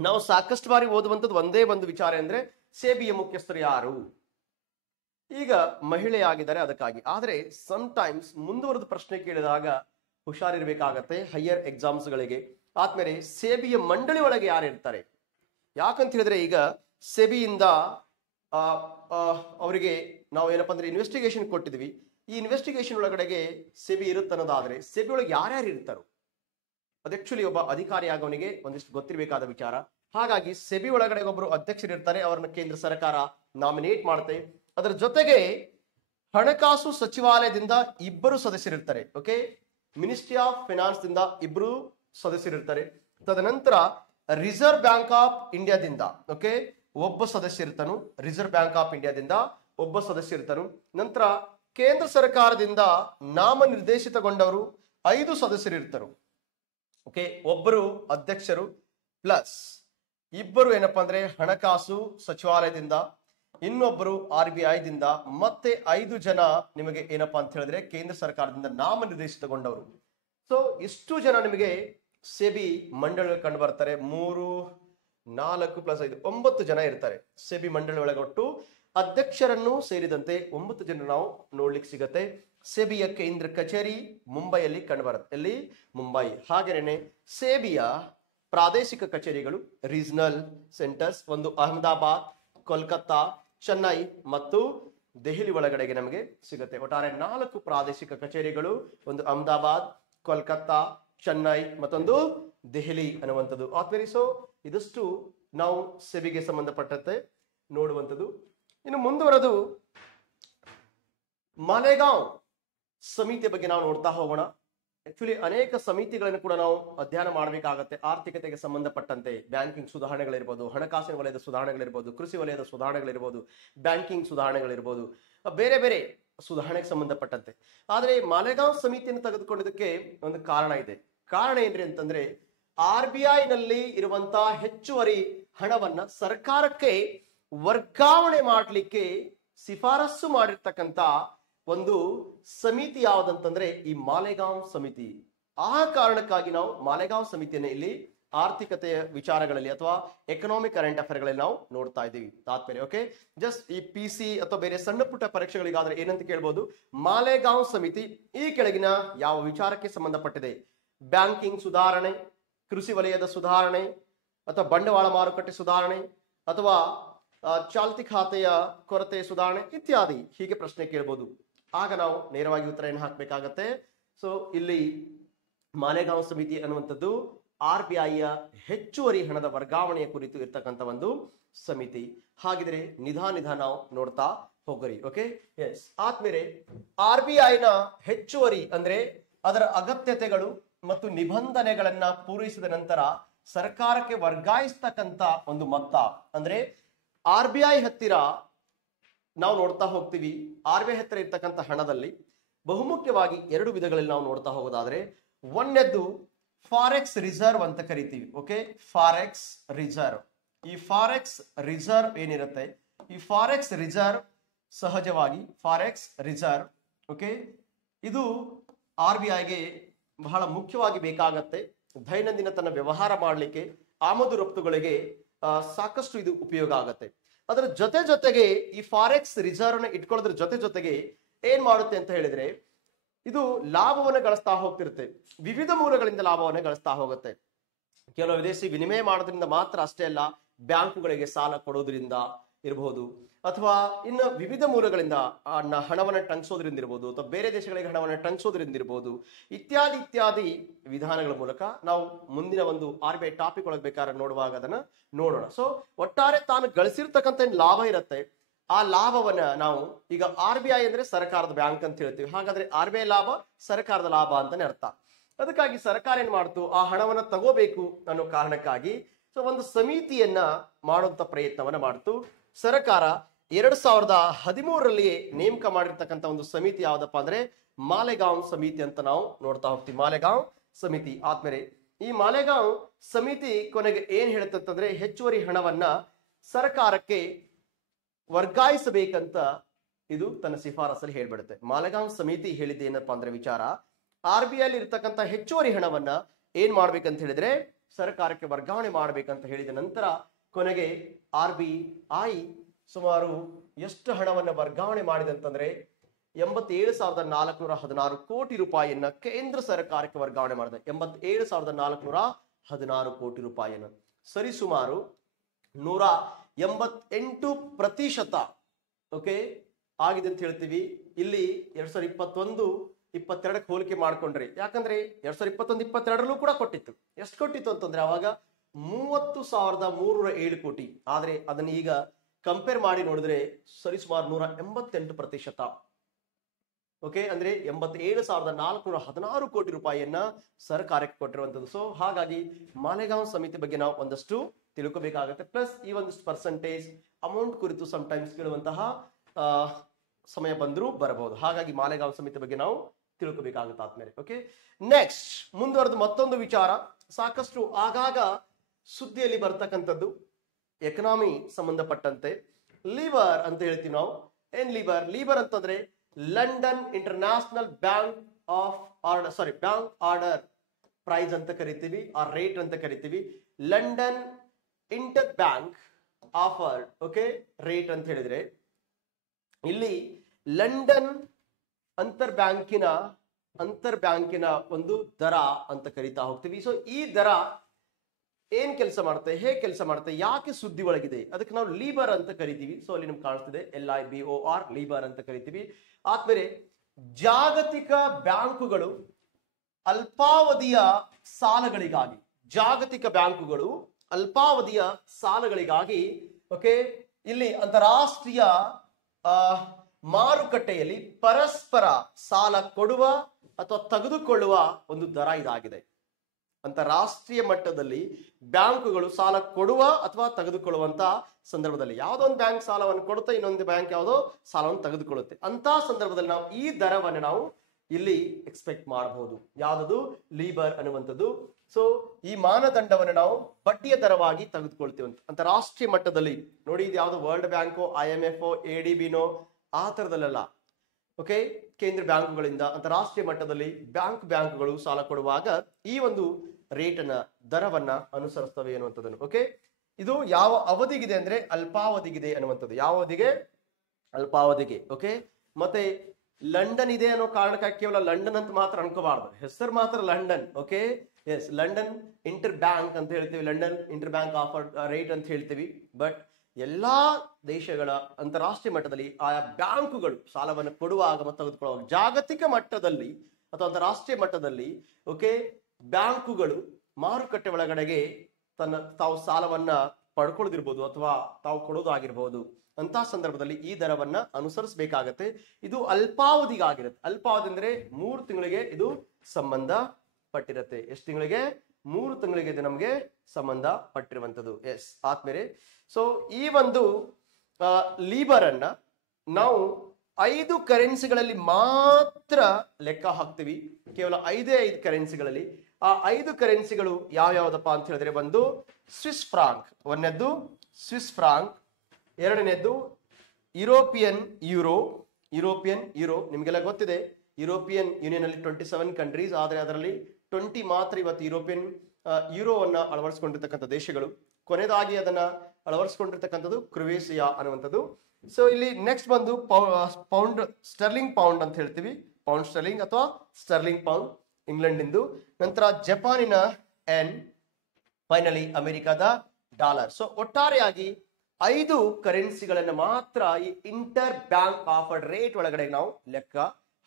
ನಾವು ಸಾಕಷ್ಟು ಬಾರಿ ಓದುವಂಥದ್ದು ಒಂದೇ ಒಂದು ವಿಚಾರ ಅಂದ್ರೆ ಸೆಬಿಯ ಮುಖ್ಯಸ್ಥರು ಯಾರು, ಈಗ ಮಹಿಳೆಯಾಗಿದ್ದಾರೆ ಅದಕ್ಕಾಗಿ. ಆದ್ರೆ ಸಮ್ಟೈಮ್ಸ್ ಮುಂದುವರೆದ ಪ್ರಶ್ನೆ ಕೇಳಿದಾಗ ಹುಷಾರಿರ್ಬೇಕಾಗತ್ತೆ ಹೈಯರ್ ಎಕ್ಸಾಮ್ಸ್ ಗಳಿಗೆ. ಆದ್ಮೇಲೆ ಸೆಬಿಯ ಮಂಡಳಿ ಒಳಗೆ ಯಾರು ಇರ್ತಾರೆ, ಯಾಕಂತ ಹೇಳಿದ್ರೆ ಈಗ ಸೆಬಿಯಿಂದ ಅವರಿಗೆ ನಾವು ಏನಪ್ಪಾ ಅಂದ್ರೆ ಇನ್ವೆಸ್ಟಿಗೇಷನ್ ಕೊಟ್ಟಿದ್ವಿ. ಈ ಇನ್ವೆಸ್ಟಿಗೇಷನ್ ಒಳಗಡೆಗೆ ಸೆಬಿ ಇರುತ್ತನ್ನೋದಾದ್ರೆ ಸೆಬಿ ಒಳಗೆ ಯಾರ್ಯಾರು ಇರ್ತಾರೋ ಅದು ಆಕ್ಚುಲಿ ಒಬ್ಬ ಅಧಿಕಾರಿ ಆಗೋನಿಗೆ ಒಂದಿಷ್ಟು ಗೊತ್ತಿರಬೇಕಾದ ವಿಚಾರ. ಹಾಗಾಗಿ ಸೆಬಿ ಒಳಗಡೆ ಒಬ್ಬರು ಅಧ್ಯಕ್ಷರು ಇರ್ತಾರೆ, ಅವರನ್ನ ಕೇಂದ್ರ ಸರ್ಕಾರ ನಾಮಿನೇಟ್ ಮಾಡುತ್ತೆ. ಅದರ ಜೊತೆಗೆ ಹಣಕಾಸು ಸಚಿವಾಲಯದಿಂದ 2 ಸದಸ್ಯರಿರ್ತಾರೆ. ಓಕೆ, ಮಿನಿಸ್ಟ್ರಿ ಆಫ್ ಫೈನಾನ್ಸ್ ದಿಂದ 2 ಸದಸ್ಯರಿರ್ತಾರೆ. ತದನಂತರ ರಿಸರ್ವ್ ಬ್ಯಾಂಕ್ ಆಫ್ ಇಂಡಿಯಾದಿಂದ ಓಕೆ ಒಬ್ಬ ಸದಸ್ಯ ಇರ್ತಾನು, ರಿಸರ್ವ್ ಬ್ಯಾಂಕ್ ಆಫ್ ಇಂಡಿಯಾದಿಂದ ಒಬ್ಬ ಸದಸ್ಯ ಇರ್ತಾನು. ನಂತರ ಕೇಂದ್ರ ಸರ್ಕಾರದಿಂದ ನಾಮನಿರ್ದೇಶಿತಗೊಂಡವರು 5 ಸದಸ್ಯರು ಇರ್ತಾರೆ. ಓಕೆ, ಒಬ್ಬರು ಅಧ್ಯಕ್ಷರು ಪ್ಲಸ್ 2 ಏನಪ್ಪಾ ಅಂದ್ರೆ ಹಣಕಾಸು ಸಚಿವಾಲಯದಿಂದ, ಇನ್ನೊಬ್ಬರು RBI ದಿಂದ, ಮತ್ತೆ 5 ಜನ ನಿಮಗೆ ಏನಪ್ಪಾ ಅಂತ ಹೇಳಿದ್ರೆ ಕೇಂದ್ರ ಸರ್ಕಾರದಿಂದ ನಾಮನಿರ್ದೇಶಿತಗೊಂಡವರು. ಸೊ ಇಷ್ಟು ಜನ ನಿಮಗೆ ಸೆಬಿ ಮಂಡಳಿ ಕಂಡು ಬರ್ತಾರೆ. 3, 4 + 5 9 ಜನ ಇರ್ತಾರೆ ಸೆಬಿ ಮಂಡಳಿ ಒಳಗೆ. ಒಟ್ಟು ಅಧ್ಯಕ್ಷರನ್ನು ಸೇರಿದಂತೆ 9 ಜನ ನಾವು ನೋಡ್ಲಿಕ್ಕೆ ಸಿಗತ್ತೆ. ಸೆಬಿಯ ಕೇಂದ್ರ ಕಚೇರಿ ಮುಂಬೈಯಲ್ಲಿ ಕಂಡು ಬರುತ್ತೆ. ಎಲ್ಲಿ? ಮುಂಬೈ. ಹಾಗೇನೆ ಸೆಬಿಯ ಪ್ರಾದೇಶಿಕ ಕಚೇರಿಗಳು ರೀಜನಲ್ ಸೆಂಟರ್ಸ್ ಒಂದು ಅಹಮದಾಬಾದ್, ಕೋಲ್ಕತ್ತಾ, ಚೆನ್ನೈ ಮತ್ತು ದೆಹಲಿ ಒಳಗಡೆಗೆ ನಮಗೆ ಸಿಗುತ್ತೆ. ಒಟ್ಟಾರೆ 4 ಪ್ರಾದೇಶಿಕ ಕಚೇರಿಗಳು, ಒಂದು ಅಹಮದಾಬಾದ್, ಕೋಲ್ಕತ್ತಾ, ಚೆನ್ನೈ ಮತ್ತೊಂದು ದೆಹಲಿ ಅನ್ನುವಂಥದ್ದು. ಆದ್ಮೇಲೆ ಸೊ ಇದಷ್ಟು ನಾವು ಸೆಬಿಗೆ ಸಂಬಂಧಪಟ್ಟಂತೆ ನೋಡುವಂಥದ್ದು. ಇನ್ನು ಮುಂದುವರೆದು ಮಾಲೇಗಾಂವ್ ಸಮಿತಿಯ ಬಗ್ಗೆ ನಾವು ನೋಡ್ತಾ ಹೋಗೋಣ. ಆಕ್ಚುಲಿ ಅನೇಕ ಸಮಿತಿಗಳನ್ನು ಕೂಡ ನಾವು ಅಧ್ಯಯನ ಮಾಡಬೇಕಾಗತ್ತೆ. ಆರ್ಥಿಕತೆಗೆ ಸಂಬಂಧಪಟ್ಟಂತೆ ಬ್ಯಾಂಕಿಂಗ್ ಸುಧಾರಣೆಗಳಿರ್ಬೋದು, ಹಣಕಾಸಿನ ವಲಯದ ಸುಧಾರಣೆಗಳಿರ್ಬೋದು, ಕೃಷಿ ವಲಯದ ಸುಧಾರಣೆಗಳಿರ್ಬೋದು, ಬ್ಯಾಂಕಿಂಗ್ ಸುಧಾರಣೆಗಳಿರ್ಬೋದು, ಬೇರೆ ಬೇರೆ ಸುಧಾರಣೆಗೆ ಸಂಬಂಧಪಟ್ಟಂತೆ. ಆದರೆ ಮಾಲೇಗಾಂವ್ ಸಮಿತಿಯನ್ನು ತೆಗೆದುಕೊಂಡಿದ್ದಕ್ಕೆ ಒಂದು ಕಾರಣ ಇದೆ. ಕಾರಣ ಏನ್ರಿ ಅಂತಂದ್ರೆ RBI ನಲ್ಲಿ ಇರುವಂತಹ ಹೆಚ್ಚುವರಿ ಹಣವನ್ನ ಸರ್ಕಾರಕ್ಕೆ ವರ್ಗಾವಣೆ ಮಾಡಲಿಕ್ಕೆ ಶಿಫಾರಸು ಮಾಡಿರ್ತಕ್ಕಂಥ ಒಂದು ಸಮಿತಿ ಯಾವ್ದಂತಂದ್ರೆ ಈ ಮಾಲೆಗಾಂವ್ ಸಮಿತಿ. ಆ ಕಾರಣಕ್ಕಾಗಿ ನಾವು ಮಾಲೆಗಾಂವ್ ಸಮಿತಿಯನ್ನು ಇಲ್ಲಿ ಆರ್ಥಿಕತೆಯ ವಿಚಾರಗಳಲ್ಲಿ ಅಥವಾ ಎಕನಾಮಿಕ್ ಕರೆಂಟ್ ಅಫೇರ್ಗಳಲ್ಲಿ ನಾವು ನೋಡ್ತಾ ಇದ್ದೀವಿ ತಾತ್ಪರ್ಯ. ಓಕೆ, ಜಸ್ಟ್ ಈ PC ಅಥವಾ ಬೇರೆ ಸಣ್ಣ ಪುಟ್ಟ ಪರೀಕ್ಷೆಗಳಿಗಾದ್ರೆ ಏನಂತ ಕೇಳ್ಬೋದು, ಮಾಲೆಗಾಂವ್ ಸಮಿತಿ ಈ ಕೆಳಗಿನ ಯಾವ ವಿಚಾರಕ್ಕೆ ಸಂಬಂಧಪಟ್ಟಿದೆ? ಬ್ಯಾಂಕಿಂಗ್ ಸುಧಾರಣೆ, ಕೃಷಿ ವಲಯದ ಸುಧಾರಣೆ, ಅಥವಾ ಬಂಡವಾಳ ಮಾರುಕಟ್ಟೆ ಸುಧಾರಣೆ, ಅಥವಾ ಚಾಲ್ತಿ ಖಾತೆಯ ಕೊರತೆ ಸುಧಾರಣೆ ಇತ್ಯಾದಿ. ಹೀಗೆ ಪ್ರಶ್ನೆ ಕೇಳ್ಬೋದು. ಆಗ ನಾವು ನೇರವಾಗಿ ಉತ್ತರ ಏನು ಹಾಕ್ಬೇಕಾಗತ್ತೆ? ಸೊ ಇಲ್ಲಿ ಮಾಲೆಗಾಂವ್ ಸಮಿತಿ ಅನ್ನುವಂಥದ್ದು RBIಯ ಹೆಚ್ಚುವರಿ ಹಣದ ವರ್ಗಾವಣೆಯ ಕುರಿತು ಇರ್ತಕ್ಕಂಥ ಒಂದು ಸಮಿತಿ. ಹಾಗಿದ್ರೆ ನಿಧಾನ ನಾವು ನೋಡ್ತಾ ಹೋಗರಿ. Okay, S. ಆದ್ಮೇಲೆ RBIನ ಹೆಚ್ಚುವರಿ ಅಂದ್ರೆ ಅದರ ಅಗತ್ಯತೆಗಳು ಮತ್ತು ನಿಬಂಧನೆಗಳನ್ನ ಪೂರೈಸಿದ ನಂತರ ಸರ್ಕಾರಕ್ಕೆ ವರ್ಗಾಯಿಸ್ತಕ್ಕಂಥ ಒಂದು ಮೊತ್ತ ಅಂದ್ರೆ RBI ಹತ್ತಿರ ನಾವು ನೋಡ್ತಾ ಹೋಗ್ತೀವಿ. RBI ಹತ್ತಿರ ಇರ್ತಕ್ಕಂಥ ಹಣದಲ್ಲಿ ಬಹುಮುಖ್ಯವಾಗಿ ಎರಡು ವಿಧಗಳಲ್ಲಿ ನಾವು ನೋಡ್ತಾ ಹೋಗೋದಾದ್ರೆ, ಒಂದನೇದ್ದು ಫಾರೆಕ್ಸ್ ರಿಸರ್ವ್ ಅಂತ ಕರಿತೀವಿ. Okay, forex reserve. ಈ ಫಾರೆಕ್ಸ್ ರಿಸರ್ವ್ ಏನಿರುತ್ತೆ, ಈ ಫಾರೆಕ್ಸ್ ರಿಸರ್ವ್ ಸಹಜವಾಗಿ ಫಾರೆಕ್ಸ್ ರಿಸರ್ವ್ ಓಕೆ, ಇದು RBIಗೆ ಬಹಳ ಮುಖ್ಯವಾಗಿ ಬೇಕಾಗತ್ತೆ. ದೈನಂದಿನ ತನ್ನ ವ್ಯವಹಾರ ಮಾಡಲಿಕ್ಕೆ, ಆಮದು ರಫ್ತುಗಳಿಗೆ ಸಾಕಷ್ಟು ಇದು ಉಪಯೋಗ ಆಗತ್ತೆ. ಅದರ ಜೊತೆಗೆ ಈ ಫಾರೆಕ್ಸ್ ರಿಸರ್ವ್ ನ ಇಟ್ಕೊಳ್ಳೋದ್ರ ಜೊತೆಗೆ ಏನ್ ಮಾಡುತ್ತೆ ಅಂತ ಹೇಳಿದ್ರೆ, ಇದು ಲಾಭವನ್ನು ಗಳಿಸ್ತಾ ಹೋಗ್ತಿರುತ್ತೆ. ವಿವಿಧ ಮೂಲಗಳಿಂದ ಲಾಭವನ್ನು ಗಳಿಸ್ತಾ ಹೋಗುತ್ತೆ. ಕೆಲವು ವಿದೇಶಿ ವಿನಿಮಯ ಮಾಡೋದ್ರಿಂದ ಮಾತ್ರ ಅಷ್ಟೇ ಅಲ್ಲ, ಬ್ಯಾಂಕುಗಳಿಗೆ ಸಾಲ ಕೊಡೋದ್ರಿಂದ ಇರಬಹುದು, ಅಥವಾ ಇನ್ನು ವಿವಿಧ ಮೂಲಗಳಿಂದ ಹಣವನ್ನು ಟಂಗಿಸೋದ್ರಿಂದ ಇರ್ಬೋದು, ಅಥವಾ ಬೇರೆ ದೇಶಗಳಿಗೆ ಹಣವನ್ನು ಟಂಗಿಸೋದ್ರಿಂದ ಇರ್ಬೋದು, ಇತ್ಯಾದಿ ವಿಧಾನಗಳ ಮೂಲಕ ನಾವು ಮುಂದಿನ ಒಂದು RBI ಟಾಪಿಕ್ ಒಳಗೆ ಬೇಕಾದ್ರೆ ನೋಡುವಾಗ ಅದನ್ನ ನೋಡೋಣ. ಸೊ ಒಟ್ಟಾರೆ ತಾನು ಗಳಿಸಿರ್ತಕ್ಕಂಥ ಲಾಭ ಇರುತ್ತೆ, ಆ ಲಾಭವನ್ನ ನಾವು ಈಗ RBI ಅಂದ್ರೆ ಸರ್ಕಾರದ ಬ್ಯಾಂಕ್ ಅಂತ ಹೇಳ್ತೀವಿ. ಹಾಗಾದ್ರೆ RBI ಲಾಭ ಸರ್ಕಾರದ ಲಾಭ ಅಂತಾನೆ ಅರ್ಥ. ಅದಕ್ಕಾಗಿ ಸರ್ಕಾರ ಏನ್ ಮಾಡ್ತು, ಆ ಹಣವನ್ನ ತಗೋಬೇಕು ಅನ್ನೋ ಕಾರಣಕ್ಕಾಗಿ ಸೊ ಒಂದು ಸಮಿತಿಯನ್ನ ಮಾಡುವಂತ ಪ್ರಯತ್ನವನ್ನ ಮಾಡ್ತು. ಸರ್ಕಾರ 2013 ನೇಮಕ ಮಾಡಿರ್ತಕ್ಕಂಥ ಒಂದು ಸಮಿತಿ ಯಾವ್ದಪ್ಪ ಅಂದ್ರೆ ಮಾಲೆಗಾಂವ್ ಸಮಿತಿ ಅಂತ ನಾವು ನೋಡ್ತಾ ಹೋಗ್ತೀವಿ. ಮಾಲೆಗಾಂವ್ ಸಮಿತಿ ಆದ್ಮೇಲೆ ಈ ಮಾಲೆಗಾಂವ್ ಸಮಿತಿ ಕೊನೆಗೆ ಏನ್ ಹೇಳುತ್ತಂತಂದ್ರೆ, ಹೆಚ್ಚುವರಿ ಹಣವನ್ನ ಸರ್ಕಾರಕ್ಕೆ ವರ್ಗಾಯಿಸಬೇಕಂತ ಇದು ತನ್ನ ಶಿಫಾರಸಲ್ಲಿ ಹೇಳ್ಬಿಡುತ್ತೆ. ಮಾಲೆಗಾಂವ್ ಸಮಿತಿ ಹೇಳಿದ್ದೇನಪ್ಪಾ ಅಂದ್ರೆ ವಿಚಾರ, RBI ಅಲ್ಲಿ ಇರ್ತಕ್ಕಂಥ ಹೆಚ್ಚುವರಿ ಹಣವನ್ನ ಏನ್ ಮಾಡ್ಬೇಕಂತ ಹೇಳಿದ್ರೆ ಸರ್ಕಾರಕ್ಕೆ ವರ್ಗಾವಣೆ ಮಾಡ್ಬೇಕಂತ ಹೇಳಿದ ನಂತರ ಕೊನೆಗೆ RBI ಸುಮಾರು ಎಷ್ಟು ಹಣವನ್ನ ವರ್ಗಾವಣೆ ಮಾಡಿದೆ ಅಂತಂದ್ರೆ 87,416 ಕೋಟಿ ರೂಪಾಯಿಯನ್ನ ಕೇಂದ್ರ ಸರ್ಕಾರಕ್ಕೆ ವರ್ಗಾವಣೆ ಮಾಡಿದೆ. 87,416 ಕೋಟಿ ರೂಪಾಯಿಯನ್ನ ಸರಿಸುಮಾರು 188% ಓಕೆ ಆಗಿದೆ ಅಂತ ಹೇಳ್ತೀವಿ. ಇಲ್ಲಿ 2021-22 ಹೋಲಿಕೆ ಮಾಡ್ಕೊಂಡ್ರಿ, ಯಾಕಂದ್ರೆ 2021-22 ಕೂಡ ಕೊಟ್ಟಿತ್ತು. ಎಷ್ಟು ಕೊಟ್ಟಿತ್ತು ಅಂತಂದ್ರೆ ಅವಾಗ 30,307 ಕೋಟಿ. ಆದ್ರೆ ಅದನ್ನ ಈಗ ಕಂಪೇರ್ ಮಾಡಿ ನೋಡಿದ್ರೆ ಸರಿಸುಮಾರು 188%. ಓಕೆ, ಅಂದ್ರೆ 87,416 ಕೋಟಿ ರೂಪಾಯಿಯನ್ನ ಸರ್ಕಾರಕ್ಕೆ ಕೊಟ್ಟಿರುವಂತದ್ದು. ಸೊ ಹಾಗಾಗಿ ಮಾಲೆಗಾಂವ್ ಸಮಿತಿ ಬಗ್ಗೆ ನಾವು ಒಂದಷ್ಟು ತಿಳ್ಕೋಬೇಕಾಗತ್ತೆ. ಪ್ಲಸ್ ಈ ಒಂದಷ್ಟು ಪರ್ಸೆಂಟೇಜ್ ಅಮೌಂಟ್ ಕುರಿತು ಸಮಟೈಮ್ಸ್ ಕೇಳುವಂತಹ ಸಮಯ ಬಂದರೂ ಬರಬಹುದು. ಹಾಗಾಗಿ ಮಾಲೆಗಾಂವ್ ಸಮಿತಿ ಬಗ್ಗೆ ನಾವು ತಿಳ್ಕೋಬೇಕಾಗುತ್ತೆ ಆದ್ಮೇಲೆ. ಓಕೆ, ನೆಕ್ಸ್ಟ್ ಮುಂದುವರೆದು ಮತ್ತೊಂದು ವಿಚಾರ ಸಾಕಷ್ಟು ಆಗಾಗ ಸುದ್ದಿಯಲ್ಲಿ ಬರ್ತಕ್ಕಂಥದ್ದು ಎಕನಾಮಿ ಸಂಬಂಧಪಟ್ಟಂತೆ, ಲಿವರ್ ಅಂತ ಹೇಳ್ತೀವಿ ನಾವು. ಏನ್ ಲಿವರ್ ಅಂತಂದ್ರೆ London international bank order price ಅಂತ ಕರಿತೀವಿ, ಆ ರೇಟ್ ಅಂತ ಕರಿತೀವಿ. London inter bank offer okay rate ಅಂತ ಹೇಳಿದ್ರೆ ಇಲ್ಲಿ ಲಂಡನ್ ಅಂತರ್ ಬ್ಯಾಂಕಿನ ಒಂದು ದರ ಅಂತ ಕರಿತಾ ಹೋಗ್ತೀವಿ. ಸೊ ಈ ದರ ಏನ್ ಕೆಲಸ ಮಾಡುತ್ತೆ, ಹೇಗೆ ಕೆಲಸ ಮಾಡುತ್ತೆ, ಯಾಕೆ ಸುದ್ದಿ ಒಳಗಿದೆ, ಅದಕ್ಕೆ ನಾವು ಲೀಬರ್ ಅಂತ ಕರಿತೀವಿ. ಸೊ ಅಲ್ಲಿ ನಿಮ್ಗೆ ಕಾಣಿಸ್ತಿದೆ LIBOR ಲೀಬರ್ ಅಂತ ಕರಿತೀವಿ. ಆದ್ಮೇಲೆ ಜಾಗತಿಕ ಬ್ಯಾಂಕುಗಳು ಅಲ್ಪಾವಧಿಯ ಸಾಲಗಳಿಗಾಗಿ ಓಕೆ ಇಲ್ಲಿ ಅಂತಾರಾಷ್ಟ್ರೀಯ ಮಾರುಕಟ್ಟೆಯಲ್ಲಿ ಪರಸ್ಪರ ಸಾಲ ಕೊಡುವ ಅಥವಾ ತೆಗೆದುಕೊಳ್ಳುವ ಒಂದು ದರ ಇದಾಗಿದೆ. ಅಂತಾರಾಷ್ಟ್ರೀಯ ಮಟ್ಟದಲ್ಲಿ ಬ್ಯಾಂಕುಗಳು ಸಾಲ ಕೊಡುವ ಅಥವಾ ತೆಗೆದುಕೊಳ್ಳುವಂತ ಸಂದರ್ಭದಲ್ಲಿ ಯಾವುದೋ ಒಂದು ಬ್ಯಾಂಕ್ ಸಾಲವನ್ನು ಕೊಡುತ್ತೆ, ಇನ್ನೊಂದು ಬ್ಯಾಂಕ್ ಯಾವುದೋ ಸಾಲವನ್ನು ತೆಗೆದುಕೊಳ್ಳುತ್ತೆ. ಅಂತ ಸಂದರ್ಭದಲ್ಲಿ ನಾವು ಈ ದರವನ್ನು ನಾವು ಇಲ್ಲಿ ಎಕ್ಸ್ಪೆಕ್ಟ್ ಮಾಡಬಹುದು. ಯಾವ್ದು ಲೀಬರ್ ಅನ್ನುವಂಥದ್ದು. ಸೊ ಈ ಮಾನದಂಡವನ್ನು ನಾವು ಬಡ್ಡಿಯ ದರವಾಗಿ ತೆಗೆದುಕೊಳ್ತೀವಿ ಅಂತಾರಾಷ್ಟ್ರೀಯ ಮಟ್ಟದಲ್ಲಿ. ನೋಡಿ, ಇದು ಯಾವ್ದು ವರ್ಲ್ಡ್ ಬ್ಯಾಂಕೋ IMF ADBನೋ ಆ ತರದಲ್ಲ, ಓಕೆ, ಕೇಂದ್ರ ಬ್ಯಾಂಕುಗಳಿಂದ ಅಂತಾರಾಷ್ಟ್ರೀಯ ಮಟ್ಟದಲ್ಲಿ ಬ್ಯಾಂಕುಗಳು ಸಾಲ ಕೊಡುವಾಗ ಈ ಒಂದು ರೇಟ್ ಅನ್ನ ದರವನ್ನ ಅನುಸರಿಸ್ತವೆ ಅನ್ನುವಂಥದ್ದನ್ನು. ಓಕೆ, ಇದು ಯಾವ ಅವಧಿಗಿದೆ ಅಂದ್ರೆ ಅಲ್ಪಾವಧಿಗಿದೆ ಅನ್ನುವಂಥದ್ದು. ಯಾವ ಅವಧಿಗೆ? ಅಲ್ಪಾವಧಿಗೆ. ಓಕೆ, ಮತ್ತೆ ಲಂಡನ್ ಇದೆ ಅನ್ನೋ ಕಾರಣಕ್ಕಾಗಿ ಕೇವಲ ಲಂಡನ್ ಅಂತ ಮಾತ್ರ ಅನ್ಕೋಬಾರ್ದು, ಹೆಸರು ಮಾತ್ರ London. Okay, yes, London inter bank ಅಂತ ಹೇಳ್ತೀವಿ, London inter bank offer rate ಅಂತ ಹೇಳ್ತೀವಿ. ಬಟ್ ಎಲ್ಲಾ ದೇಶಗಳ ಅಂತಾರಾಷ್ಟ್ರೀಯ ಮಟ್ಟದಲ್ಲಿ ಆಯಾ ಬ್ಯಾಂಕುಗಳು ಸಾಲವನ್ನು ಕೊಡುವಾಗ ಮತ್ತು ತೆಗೆದುಕೊಳ್ಳುವಾಗ ಜಾಗತಿಕ ಮಟ್ಟದಲ್ಲಿ ಅಥವಾ ಅಂತಾರಾಷ್ಟ್ರೀಯ ಮಟ್ಟದಲ್ಲಿ ಓಕೆ ಬ್ಯಾಂಕುಗಳು ಮಾರುಕಟ್ಟೆ ಒಳಗಡೆಗೆ ತಾವು ಸಾಲವನ್ನ ಪಡ್ಕೊಳ್ಳೋದಿರ್ಬೋದು ಅಥವಾ ತಾವು ಕೊಡೋದಾಗಿರ್ಬೋದು. ಅಂತ ಸಂದರ್ಭದಲ್ಲಿ ಈ ದರವನ್ನ ಅನುಸರಿಸಬೇಕಾಗತ್ತೆ. ಇದು ಅಲ್ಪಾವಧಿಗಾಗಿರುತ್ತೆ. ಅಲ್ಪಾವಧಿ ಅಂದ್ರೆ 3 ತಿಂಗಳಿಗೆ ಇದು ಸಂಬಂಧ ಪಟ್ಟಿರುತ್ತೆ. ಎಷ್ಟು ತಿಂಗಳಿಗೆ? 3 ತಿಂಗಳಿಗೆ ಇದು ನಮಗೆ ಸಂಬಂಧ ಪಟ್ಟಿರುವಂತದ್ದು. ಎಸ್ ಆದ್ಮೇಲೆ ಸೊ ಈ ಒಂದು ಲೀಬರ್ ಅನ್ನ ನಾವು 5 ಕರೆನ್ಸಿಗಳಲ್ಲಿ ಮಾತ್ರ ಲೆಕ್ಕ ಹಾಕ್ತಿವಿ. ಕೇವಲ 5 ಕರೆನ್ಸಿಗಳಲ್ಲಿ. ಆ 5 ಕರೆನ್ಸಿಗಳು ಯಾವ್ಯಾವ್ದಪ್ಪ ಅಂತ ಹೇಳಿದ್ರೆ, ಒಂದು ಸ್ವಿಸ್ ಫ್ರಾಂಕ್, ಒಂದನೇದ್ದು ಸ್ವಿಸ್ ಫ್ರಾಂಕ್, ಎರಡನೇದ್ದು ಯುರೋಪಿಯನ್ ಯೂರೋ. ನಿಮಗೆಲ್ಲ ಗೊತ್ತಿದೆ ಯುರೋಪಿಯನ್ ಯೂನಿಯನ್ ಅಲ್ಲಿ 27 ಕಂಟ್ರೀಸ್, ಆದರೆ ಅದರಲ್ಲಿ 20 ಮಾತ್ರ ಇವತ್ತು ಯುರೋಪಿಯನ್ ಯೂರೋವನ್ನ ಅಳವಡಿಸಿಕೊಂಡಿರ್ತಕ್ಕಂಥ ದೇಶಗಳು. ಕೊನೆಯದಾಗಿ ಅದನ್ನ ಅಳವಡಿಸಿಕೊಂಡಿರ್ತಕ್ಕಂಥದ್ದು ಕ್ರೊವೇಷಿಯಾ ಅನ್ನುವಂಥದ್ದು. ಸೊ ಇಲ್ಲಿ ನೆಕ್ಸ್ಟ್ ಬಂದು ಪೌಂಡ್, ಸ್ಟರ್ಲಿಂಗ್ ಪೌಂಡ್ ಅಂತ ಹೇಳ್ತೀವಿ, ಪೌಂಡ್ ಸ್ಟರ್ಲಿಂಗ್ ಅಥವಾ ಸ್ಟರ್ಲಿಂಗ್ ಪೌಂಡ್ ಇಂಗ್ಲೆಂಡ್ ಇಂದು. ನಂತರ ಜಪಾನಿನ ಎನ್, ಫೈನಲಿ ಅಮೆರಿಕಾದ ಡಾಲರ್. ಸೊ ಒಟ್ಟಾರೆಯಾಗಿ 5 ಕರೆನ್ಸಿಗಳನ್ನ ಮಾತ್ರ ಈ ಇಂಟರ್ ಬ್ಯಾಂಕ್ ಆಫರ್ಡ್ ರೇಟ್ ಒಳಗಡೆ ನಾವು ಲೆಕ್ಕ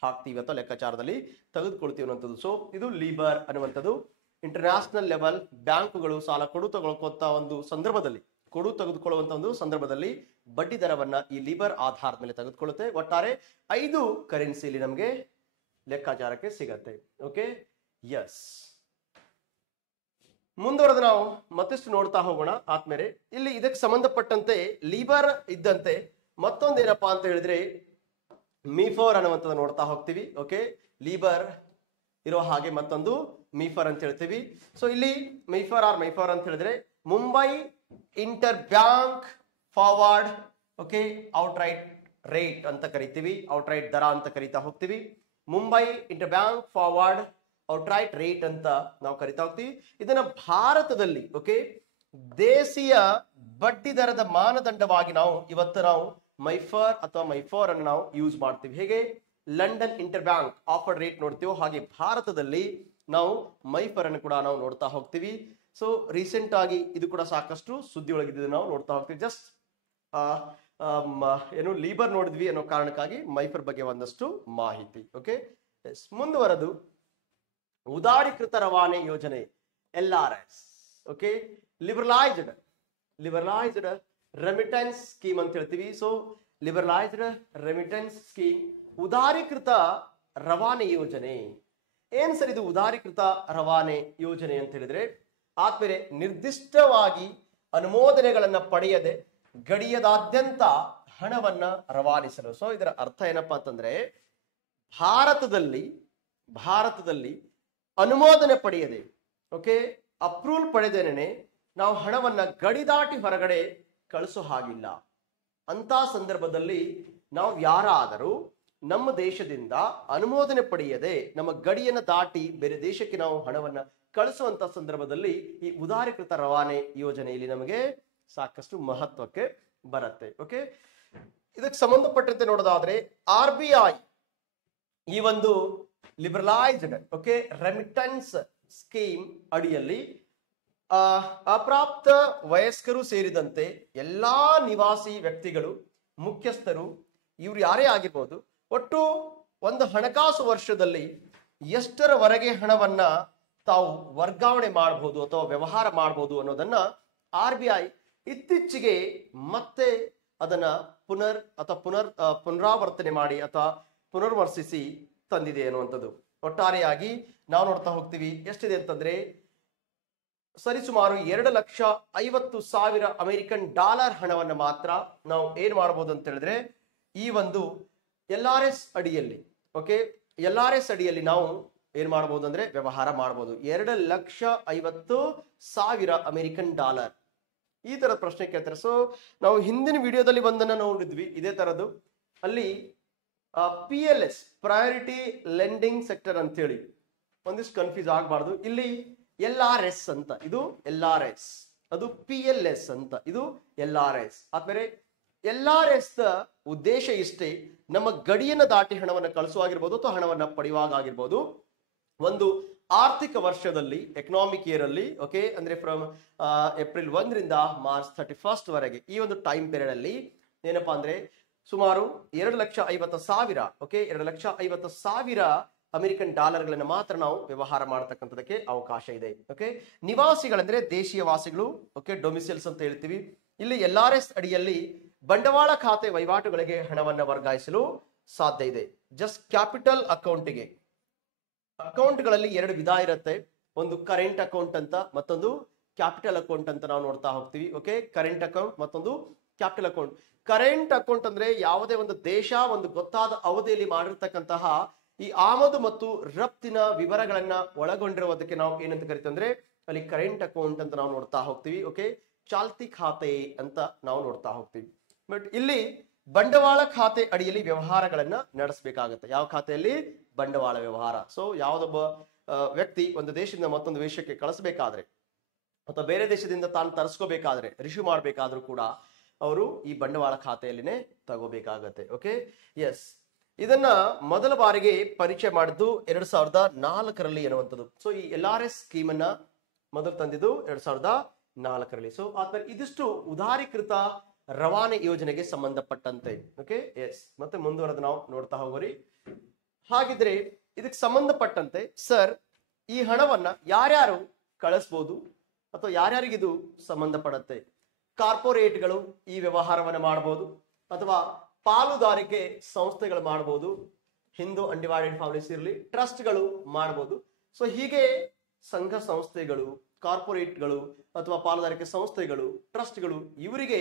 ಹಾಕ್ತೀವಿ ಅಥವಾ ಲೆಕ್ಕಾಚಾರದಲ್ಲಿ ತೆಗೆದುಕೊಳ್ತೀವಿ ಅನ್ನುವಂಥದ್ದು. ಸೊ ಇದು ಲೀಬರ್ ಅನ್ನುವಂಥದ್ದು. ಇಂಟರ್ನ್ಯಾಷನಲ್ ಲೆವೆಲ್ ಬ್ಯಾಂಕುಗಳು ಸಾಲ ತೆಗೆದುಕೊಳ್ಳುವಂತ ಒಂದು ಸಂದರ್ಭದಲ್ಲಿ ಬಡ್ಡಿ ದರವನ್ನ ಈ ಲೀಬರ್ ಆಧಾರದ ಮೇಲೆ ತೆಗೆದುಕೊಳ್ಳುತ್ತೆ. ಒಟ್ಟಾರೆ 5 ಕರೆನ್ಸಿಲಿ ನಮಗೆ ಲೆಕ್ಕಾಚಾರಕ್ಕೆ ಸಿಗತ್ತೆ. Okay, yes. ಮುಂದುವರೆದು ನಾವು ಮತ್ತಷ್ಟು ನೋಡ್ತಾ ಹೋಗೋಣ. ಆದ್ಮೇಲೆ ಇಲ್ಲಿ ಇದಕ್ಕೆ ಸಂಬಂಧಪಟ್ಟಂತೆ ಲೀಬರ್ ಇದ್ದಂತೆ ಮತ್ತೊಂದೇನಪ್ಪಾ ಅಂತ ಹೇಳಿದ್ರೆ ಮೀಫರ್ ಅನ್ನುವಂಥದ್ದು ನೋಡ್ತಾ ಹೋಗ್ತೀವಿ. ಓಕೆ, ಲೀಬರ್ ಇರೋ ಹಾಗೆ ಮತ್ತೊಂದು ಮೀಫರ್ ಅಂತ ಹೇಳ್ತೀವಿ. ಸೊ ಇಲ್ಲಿ ಮೈಫರ್ ಅಂತ ಹೇಳಿದ್ರೆ Mumbai inter bank forward okay outright rate ಅಂತ ಕರಿತೀವಿ, ಔಟ್ರೈಟ್ ದರ ಅಂತ ಕರಿತಾ ಹೋಗ್ತೀವಿ. Mumbai inter bank forward outright rate ಅಂತ ನಾವು ಕರಿತಾ ಹೋಗ್ತೀವಿ. ಇದನ್ನ ಭಾರತದಲ್ಲಿ ಓಕೆ ದೇಶೀಯ ಬಡ್ಡಿ ದರದ ಮಾನದಂಡವಾಗಿ ನಾವು ಮೈಫರ್ ಅನ್ನು ನಾವು ಯೂಸ್ ಮಾಡ್ತೀವಿ. ಹೇಗೆ London inter bank offered rate ನೋಡ್ತೀವೋ ಹಾಗೆ ಭಾರತದಲ್ಲಿ ನಾವು ಮೈಫರ್ ಅನ್ನು ಕೂಡ ನಾವು ನೋಡ್ತಾ ಹೋಗ್ತೀವಿ. ಸೊ ರೀಸೆಂಟ್ ಆಗಿ ಇದು ಕೂಡ ಸಾಕಷ್ಟು ಸುದ್ದಿ ಒಳಗಿದ್ದು ನಾವು ನೋಡ್ತಾ ಹೋಗ್ತೀವಿ. ಜಸ್ಟ್ ಏನು ಲೀಬರ್ ನೋಡಿದ್ವಿ ಅನ್ನೋ ಕಾರಣಕ್ಕಾಗಿ ಮೈಫರ್ ಬಗ್ಗೆ ಒಂದಷ್ಟು ಮಾಹಿತಿ. ಓಕೆ, ಮುಂದುವರೆದು ಉದಾರೀಕೃತ ರವಾನೆ ಯೋಜನೆ LRS ಓಕೆ ಲಿಬರಲೈಸ್ಡ್ ರೆಮಿಟೆನ್ಸ್ ಸ್ಕೀಮ್ ಅಂತ ಹೇಳ್ತೀವಿ. ಸೊ ಲಿಬರಲೈಸ್ಡ್ ರೆಮಿಟೆನ್ಸ್ ಸ್ಕೀಮ್, ಉದಾರೀಕೃತ ರವಾನೆ ಯೋಜನೆ. ಏನ್ ಸರ್ ಇದು ಉದಾರೀಕೃತ ರವಾನೆ ಯೋಜನೆ ಅಂತ ಹೇಳಿದ್ರೆ, ಆದ್ಮೇಲೆ ನಿರ್ದಿಷ್ಟವಾಗಿ ಅನುಮೋದನೆಗಳನ್ನ ಪಡೆಯದೆ ಗಡಿಯದಾದ್ಯಂತ ಹಣವನ್ನ ರವಾನಿಸಲು. ಸೊ ಇದರ ಅರ್ಥ ಏನಪ್ಪಾ ಅಂತಂದ್ರೆ ಭಾರತದಲ್ಲಿ ಅನುಮೋದನೆ ಪಡೆಯದೆ ಓಕೆ ಅಪ್ರೂವಲ್ ಪಡೆದೇನೆ ನಾವು ಹಣವನ್ನ ಗಡಿ ದಾಟಿ ಹೊರಗಡೆ ಕಳಿಸೋ ಹಾಗಿಲ್ಲ. ಅಂತ ಸಂದರ್ಭದಲ್ಲಿ ನಾವು ಯಾರಾದರೂ ನಮ್ಮ ದೇಶದಿಂದ ಅನುಮೋದನೆ ಪಡೆಯದೆ ನಮ್ಮ ಗಡಿಯನ್ನು ದಾಟಿ ಬೇರೆ ದೇಶಕ್ಕೆ ನಾವು ಹಣವನ್ನ ಕಳಿಸುವಂತ ಸಂದರ್ಭದಲ್ಲಿ ಈ ಉದಾರೀಕೃತ ರವಾನೆ ಯೋಜನೆಯಲ್ಲಿ ನಮಗೆ ಸಾಕಷ್ಟು ಮಹತ್ವಕ್ಕೆ ಬರುತ್ತೆ. ಓಕೆ, ಇದಕ್ಕೆ ಸಂಬಂಧಪಟ್ಟಂತೆ ನೋಡೋದಾದ್ರೆ RBI ಈ ಒಂದು ಲಿಬರಲೈಸ್ಡ್ ಓಕೆ ರೆಮಿಟೆನ್ಸ್ ಸ್ಕೀಮ್ ಅಡಿಯಲ್ಲಿ ಅಪ್ರಾಪ್ತ ವಯಸ್ಕರು ಸೇರಿದಂತೆ ಎಲ್ಲಾ ನಿವಾಸಿ ವ್ಯಕ್ತಿಗಳು, ಮುಖ್ಯಸ್ಥರು, ಇವ್ರು ಯಾರೇ ಆಗಿರ್ಬೋದು, ಒಟ್ಟು ಒಂದು ಹಣಕಾಸು ವರ್ಷದಲ್ಲಿ ಎಷ್ಟರವರೆಗೆ ಹಣವನ್ನ ತಾವು ವರ್ಗಾವಣೆ ಮಾಡಬಹುದು ಅಥವಾ ವ್ಯವಹಾರ ಮಾಡಬಹುದು ಅನ್ನೋದನ್ನ RBI ಇತ್ತೀಚೆಗೆ ಮತ್ತೆ ಅದನ್ನ ಪುನರಾವರ್ತನೆ ಮಾಡಿ ಅಥವಾ ಪುನರ್ವರ್ತಿಸಿ ತಂದಿದೆ ಅನ್ನುವಂಥದ್ದು. ಒಟ್ಟಾರೆಯಾಗಿ ನಾವು ನೋಡ್ತಾ ಹೋಗ್ತೀವಿ ಎಷ್ಟಿದೆ ಅಂತಂದ್ರೆ ಸರಿಸುಮಾರು 2,50,000 ಅಮೆರಿಕನ್ ಡಾಲರ್ ಹಣವನ್ನ ಮಾತ್ರ ನಾವು ಏನ್ ಮಾಡಬಹುದು ಅಂತ ಹೇಳಿದ್ರೆ ಈ ಒಂದು LRS ಅಡಿಯಲ್ಲಿ ನಾವು ಏನ್ ಮಾಡಬಹುದು ಅಂದ್ರೆ ವ್ಯವಹಾರ ಮಾಡಬಹುದು. 2,50,000 ಅಮೆರಿಕನ್ ಡಾಲರ್ ಈ ತರ ಪ್ರಶ್ನೆ ಕೇಳ್ತಾರೆ. ಸೊ ನಾವು ಹಿಂದಿನ ವಿಡಿಯೋದಲ್ಲಿ ಒಂದನ್ನ ನೋಡಿದ್ವಿ ಇದೇ ತರದ್ದು. ಅಲ್ಲಿ PLS ಪ್ರಯಾರಿಟಿ ಲೆಂಡಿಂಗ್ ಸೆಕ್ಟರ್ ಅಂತ ಹೇಳಿ ಒಂದಿಷ್ಟು ಕನ್ಫ್ಯೂಸ್ ಆಗಬಾರ್ದು. ಇಲ್ಲಿ LRS ಅಂತ, ಇದು LRS, ಅದು PLS ಅಂತ, ಇದು LRS. ಆದ್ಮೇಲೆ LRS ದ ಉದ್ದೇಶ ಇಷ್ಟೇ, ನಮ್ಮ ಗಡಿಯನ್ನು ದಾಟಿ ಹಣವನ್ನು ಕಳಿಸುವಾಗಿರ್ಬೋದು ಅಥವಾ ಹಣವನ್ನು ಪಡೆಯುವಾಗ ಆಗಿರ್ಬೋದು, ಒಂದು ಆರ್ಥಿಕ ವರ್ಷದಲ್ಲಿ ಎಕನಾಮಿಕ್ ಇಯರ್ ಅಲ್ಲಿ, ಓಕೆ, ಅಂದ್ರೆ ಫ್ರಮ್ ಏಪ್ರಿಲ್ 1ರಿಂದ ಮಾರ್ಚ್ 31st ವರೆಗೆ ಈ ಒಂದು ಟೈಮ್ ಪೀರಿಯಡ್ ಅಲ್ಲಿ ಏನಪ್ಪಾ ಅಂದ್ರೆ ಸುಮಾರು 2,50,000, ಓಕೆ, 2,50,000 ಅಮೆರಿಕನ್ ಡಾಲರ್ಗಳನ್ನ ಮಾತ್ರ ನಾವು ವ್ಯವಹಾರ ಮಾಡತಕ್ಕಂಥದಕ್ಕೆ ಅವಕಾಶ ಇದೆ. ಓಕೆ, ನಿವಾಸಿಗಳಂದ್ರೆ ದೇಶೀಯ ವಾಸಿಗಳು, ಓಕೆ, ಡೊಮಿಸೈಲ್ಸ್ ಅಂತ ಹೇಳ್ತೀವಿ. ಇಲ್ಲಿ LRS ಅಡಿಯಲ್ಲಿ ಬಂಡವಾಳ ಖಾತೆ ವಹಿವಾಟುಗಳಿಗೆ ಹಣವನ್ನು ವರ್ಗಾಯಿಸಲು ಸಾಧ್ಯ ಇದೆ. ಜಸ್ಟ್ ಕ್ಯಾಪಿಟಲ್ ಅಕೌಂಟ್ಗೆ ಅಕೌಂಟ್ಗಳಲ್ಲಿ 2 ವಿಧ ಇರುತ್ತೆ, ಒಂದು ಕರೆಂಟ್ ಅಕೌಂಟ್ ಅಂತ, ಮತ್ತೊಂದು ಕ್ಯಾಪಿಟಲ್ ಅಕೌಂಟ್ ಅಂತ ನಾವು ನೋಡ್ತಾ ಹೋಗ್ತೀವಿ. ಓಕೆ, ಕರೆಂಟ್ ಅಕೌಂಟ್ ಮತ್ತೊಂದು ಕ್ಯಾಪಿಟಲ್ ಅಕೌಂಟ್. ಕರೆಂಟ್ ಅಕೌಂಟ್ ಅಂದ್ರೆ ಯಾವುದೇ ಒಂದು ದೇಶ ಒಂದು ಗೊತ್ತಾದ ಅವಧಿಯಲ್ಲಿ ಮಾಡಿರ್ತಕ್ಕಂತಹ ಈ ಆಮದು ಮತ್ತು ರಫ್ತಿನ ವಿವರಗಳನ್ನ ಒಳಗೊಂಡಿರುವುದಕ್ಕೆ ನಾವು ಏನಂತ ಕರಿತೀವಿ ಅಂದ್ರೆ ಅಲ್ಲಿ ಕರೆಂಟ್ ಅಕೌಂಟ್ ಅಂತ ನಾವು ನೋಡ್ತಾ ಹೋಗ್ತೀವಿ. ಓಕೆ, ಚಾಲ್ತಿ ಖಾತೆ ಅಂತ ನಾವು ನೋಡ್ತಾ ಹೋಗ್ತೀವಿ. ಬಟ್ ಇಲ್ಲಿ ಬಂಡವಾಳ ಖಾತೆ ಅಡಿಯಲ್ಲಿ ವ್ಯವಹಾರಗಳನ್ನ ನಡೆಸಬೇಕಾಗುತ್ತೆ. ಯಾವ ಖಾತೆಯಲ್ಲಿ? ಬಂಡವಾಳ ವ್ಯವಹಾರ. ಸೊ ಯಾವುದೊಬ್ಬ ವ್ಯಕ್ತಿ ಒಂದು ದೇಶದಿಂದ ಮತ್ತೊಂದು ದೇಶಕ್ಕೆ ಕಳಿಸಬೇಕಾದ್ರೆ ಅಥವಾ ಬೇರೆ ದೇಶದಿಂದ ತಾನು ತರಿಸ್ಕೋಬೇಕಾದ್ರೆ, ರಿಶ್ಯೂ ಮಾಡಬೇಕಾದ್ರೂ ಕೂಡ ಅವರು ಈ ಬಂಡವಾಳ ಖಾತೆಯಲ್ಲಿನೇ ತಗೋಬೇಕಾಗತ್ತೆ. ಓಕೆ, ಎಸ್, ಇದನ್ನ ಮೊದಲ ಬಾರಿಗೆ ಪರಿಚಯ ಮಾಡಿದ್ದು 2004ರಲ್ಲಿ ಎನ್ನುವಂಥದ್ದು. ಸೊ ಈ LRS ಸ್ಕೀಮ್ ಅನ್ನ ಮೊದಲು ತಂದಿದ್ದು 2004ರಲ್ಲಿ. ಸೊ ಆದ್ಮೇಲೆ ಇದಿಷ್ಟು ಉದಾರೀಕೃತ ರವಾನೆ ಯೋಜನೆಗೆ ಸಂಬಂಧಪಟ್ಟಂತೆ. ಓಕೆ, ಎಸ್, ಮತ್ತೆ ಮುಂದುವರೆದು ನಾವು ನೋಡ್ತಾ ಹೋಗೋರಿ. ಹಾಗಿದ್ರೆ ಇದಕ್ಕೆ ಸಂಬಂಧಪಟ್ಟಂತೆ ಸರ್ ಈ ಹಣವನ್ನ ಯಾರ್ಯಾರು ಕಳಿಸ್ಬೋದು ಅಥವಾ ಯಾರ್ಯಾರಿಗಿದು ಸಂಬಂಧಪಡುತ್ತೆ? ಕಾರ್ಪೊರೇಟ್ಗಳು ಈ ವ್ಯವಹಾರವನ್ನು ಮಾಡಬಹುದು, ಅಥವಾ ಪಾಲುದಾರಿಕೆ ಸಂಸ್ಥೆಗಳು ಮಾಡಬಹುದು, ಹಿಂದೂ ಅನ್ಡಿವೈಡೆಡ್ ಫ್ಯಾಮಿಲೀಸ್ ಇರಲಿ, ಟ್ರಸ್ಟ್ಗಳು ಮಾಡಬಹುದು. ಸೊ ಹೀಗೆ ಸಂಘ ಸಂಸ್ಥೆಗಳು, ಕಾರ್ಪೊರೇಟ್ಗಳು ಅಥವಾ ಪಾಲುದಾರಿಕೆ ಸಂಸ್ಥೆಗಳು, ಟ್ರಸ್ಟ್ಗಳು, ಇವರಿಗೆ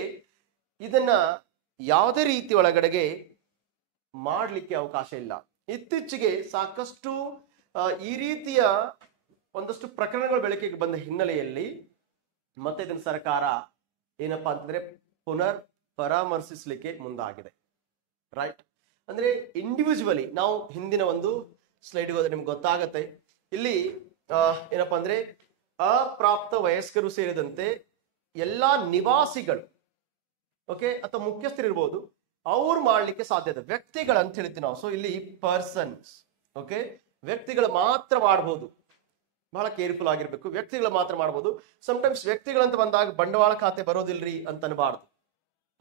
ಇದನ್ನ ಯಾವುದೇ ರೀತಿ ಒಳಗಡೆಗೆ ಮಾಡಲಿಕ್ಕೆ ಅವಕಾಶ ಇಲ್ಲ. ಇತ್ತೀಚೆಗೆ ಸಾಕಷ್ಟು ಈ ರೀತಿಯ ಒಂದಷ್ಟು ಪ್ರಕರಣಗಳು ಬೆಳಕಿಗೆ ಬಂದ ಹಿನ್ನೆಲೆಯಲ್ಲಿ ಮತ್ತೆ ಇದನ್ನ ಸರ್ಕಾರ ಏನಪ್ಪಾ ಅಂತಂದ್ರೆ ಪುನರ್ ಪರಾಮರ್ಶಿಸಲಿಕ್ಕೆ ಮುಂದಾಗಿದೆ. ರೈಟ್, ಅಂದ್ರೆ ಇಂಡಿವಿಜುವಲಿ ನಾವು ಹಿಂದಿನ ಒಂದು ಸ್ಲೈಡ್ಗೆ ಹೋದ್ರೆ ನಿಮ್ಗೆ ಗೊತ್ತಾಗತ್ತೆ. ಇಲ್ಲಿ ಏನಪ್ಪಾ ಅಂದ್ರೆ ಅಪ್ರಾಪ್ತ ವಯಸ್ಕರು ಸೇರಿದಂತೆ ಎಲ್ಲಾ ನಿವಾಸಿಗಳು, ಓಕೆ, ಅಥವಾ ಮುಖ್ಯಸ್ಥರಿರ್ಬೋದು, ಅವ್ರು ಮಾಡ್ಲಿಕ್ಕೆ ಸಾಧ್ಯ ಇದೆ. ವ್ಯಕ್ತಿಗಳಂತ ಹೇಳ್ತೀವಿ ನಾವು. ಸೊ ಇಲ್ಲಿ ಪರ್ಸನ್ಸ್, ಓಕೆ, ವ್ಯಕ್ತಿಗಳು ಮಾತ್ರ ಮಾಡಬಹುದು. ಬಹಳ ಕೇರ್ಫುಲ್ ಆಗಿರ್ಬೇಕು. ವ್ಯಕ್ತಿಗಳು ಮಾತ್ರ ಮಾಡಬಹುದು. ಸಮಟೈಮ್ಸ್ ವ್ಯಕ್ತಿಗಳಂತ ಬಂದಾಗ ಬಂಡವಾಳ ಖಾತೆ ಬರೋದಿಲ್ರಿ ಅಂತ ಅನ್ಬಾರ್ದು.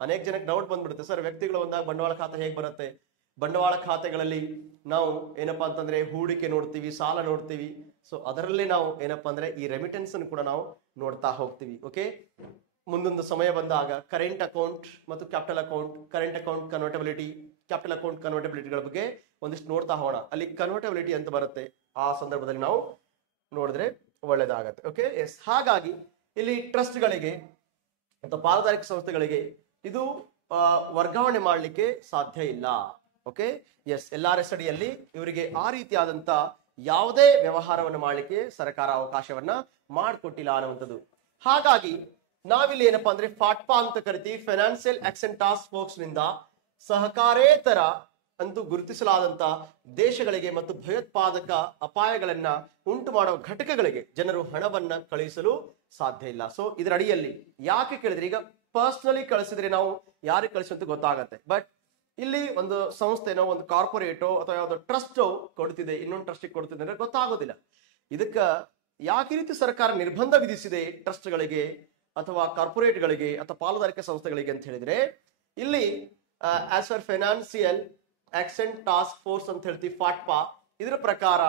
ಅನೇಕ ಜನಕ್ಕೆ ಡೌಟ್ ಬಂದ್ಬಿಡುತ್ತೆ, ಸರ್ ವ್ಯಕ್ತಿಗಳು ಬಂದಾಗ ಬಂಡವಾಳ ಖಾತೆ ಹೇಗೆ ಬರುತ್ತೆ? ಬಂಡವಾಳ ಖಾತೆಗಳಲ್ಲಿ ನಾವು ಏನಪ್ಪಾ ಅಂತಂದ್ರೆ ಹೂಡಿಕೆ ನೋಡ್ತೀವಿ, ಸಾಲ ನೋಡ್ತೀವಿ. ಸೊ ಅದರಲ್ಲೇ ನಾವು ಏನಪ್ಪಾ ಅಂದ್ರೆ ಈ ರೆಮಿಟೆನ್ಸ್ ಅನ್ನು ಕೂಡ ನಾವು ನೋಡ್ತಾ ಹೋಗ್ತೀವಿ. ಓಕೆ, ಮುಂದೊಂದು ಸಮಯ ಬಂದಾಗ ಕರೆಂಟ್ ಅಕೌಂಟ್ ಮತ್ತು capital account, current account convertibility, capital account ಕನ್ವರ್ಟಬಿಲಿಟಿಗಳ ಬಗ್ಗೆ ಒಂದಿಷ್ಟು ನೋಡ್ತಾ ಹೋಗೋಣ. ಅಲ್ಲಿ ಕನ್ವರ್ಟಬಿಲಿಟಿ ಅಂತ ಬರುತ್ತೆ, ಆ ಸಂದರ್ಭದಲ್ಲಿ ನಾವು ನೋಡಿದ್ರೆ ಒಳ್ಳೇದಾಗತ್ತೆ. ಓಕೆ, ಎಸ್, ಹಾಗಾಗಿ ಇಲ್ಲಿ ಟ್ರಸ್ಟ್ಗಳಿಗೆ ಅಥವಾ ಪಾಲುದಾರಿಕೆ ಸಂಸ್ಥೆಗಳಿಗೆ ಇದು ವರ್ಗಾವಣೆ ಮಾಡಲಿಕ್ಕೆ ಸಾಧ್ಯ ಇಲ್ಲ. ಓಕೆ, ಎಸ್, LRS ಅಡಿಯಲ್ಲಿ ಇವರಿಗೆ ಆ ರೀತಿಯಾದಂತ ಯಾವುದೇ ವ್ಯವಹಾರವನ್ನು ಮಾಡಲಿಕ್ಕೆ ಸರ್ಕಾರ ಅವಕಾಶವನ್ನ ಮಾಡಿಕೊಟ್ಟಿಲ್ಲ ಅನ್ನುವಂಥದ್ದು. ಹಾಗಾಗಿ ನಾವಿಲ್ಲಿ ಏನಪ್ಪಾ ಅಂದ್ರೆ ಫಾಟ್ಪಾ ಅಂತ ಕರಿತೀವಿ, ಫೈನಾನ್ಸಿಯಲ್ ಆಕ್ಷನ್ ಟಾಸ್ಕ್ ಫೋರ್ಸ್ ನಿಂದ ಸಹಕಾರೇತರ ಅಂತೂ ಗುರುತಿಸಲಾದಂತ ದೇಶಗಳಿಗೆ ಮತ್ತು ಭಯೋತ್ಪಾದಕ ಅಪಾಯಗಳನ್ನ ಉಂಟು ಮಾಡುವ ಘಟಕಗಳಿಗೆ ಜನರು ಹಣವನ್ನ ಕಳುಹಿಸಲು ಸಾಧ್ಯ ಇಲ್ಲ. ಸೊ ಇದರ ಅಡಿಯಲ್ಲಿ ಯಾಕೆ ಕೇಳಿದ್ರೆ, ಈಗ ಪರ್ಸನಲಿ ಕಳಿಸಿದ್ರೆ ನಾವು ಯಾರಿಗೆ ಕಳಿಸುವಂತ ಗೊತ್ತಾಗತ್ತೆ. ಬಟ್ ಇಲ್ಲಿ ಒಂದು ಸಂಸ್ಥೆನೋ ಒಂದು ಕಾರ್ಪೊರೇಟೋ ಅಥವಾ ಯಾವ್ದೋ ಟ್ರಸ್ಟೋ ಕೊಡ್ತಿದೆ, ಇನ್ನೊಂದು ಟ್ರಸ್ಟಿಗೆ ಕೊಡ್ತಿದೆ ಅಂದ್ರೆ ಗೊತ್ತಾಗೋದಿಲ್ಲ. ಇದಕ್ಕ ಯಾಕೆ ರೀತಿ ಸರ್ಕಾರ ನಿರ್ಬಂಧ ವಿಧಿಸಿದೆ ಟ್ರಸ್ಟ್ಗಳಿಗೆ ಅಥವಾ ಕಾರ್ಪೊರೇಟ್ಗಳಿಗೆ ಅಥವಾ ಪಾಲುದಾರಿಕೆ ಸಂಸ್ಥೆಗಳಿಗೆ ಅಂತ ಹೇಳಿದ್ರೆ, ಇಲ್ಲಿ as per financial action task force ಅಂತ ಹೇಳ್ತೀವಿ, ಫಾಟ್ಪಾ, ಇದರ ಪ್ರಕಾರ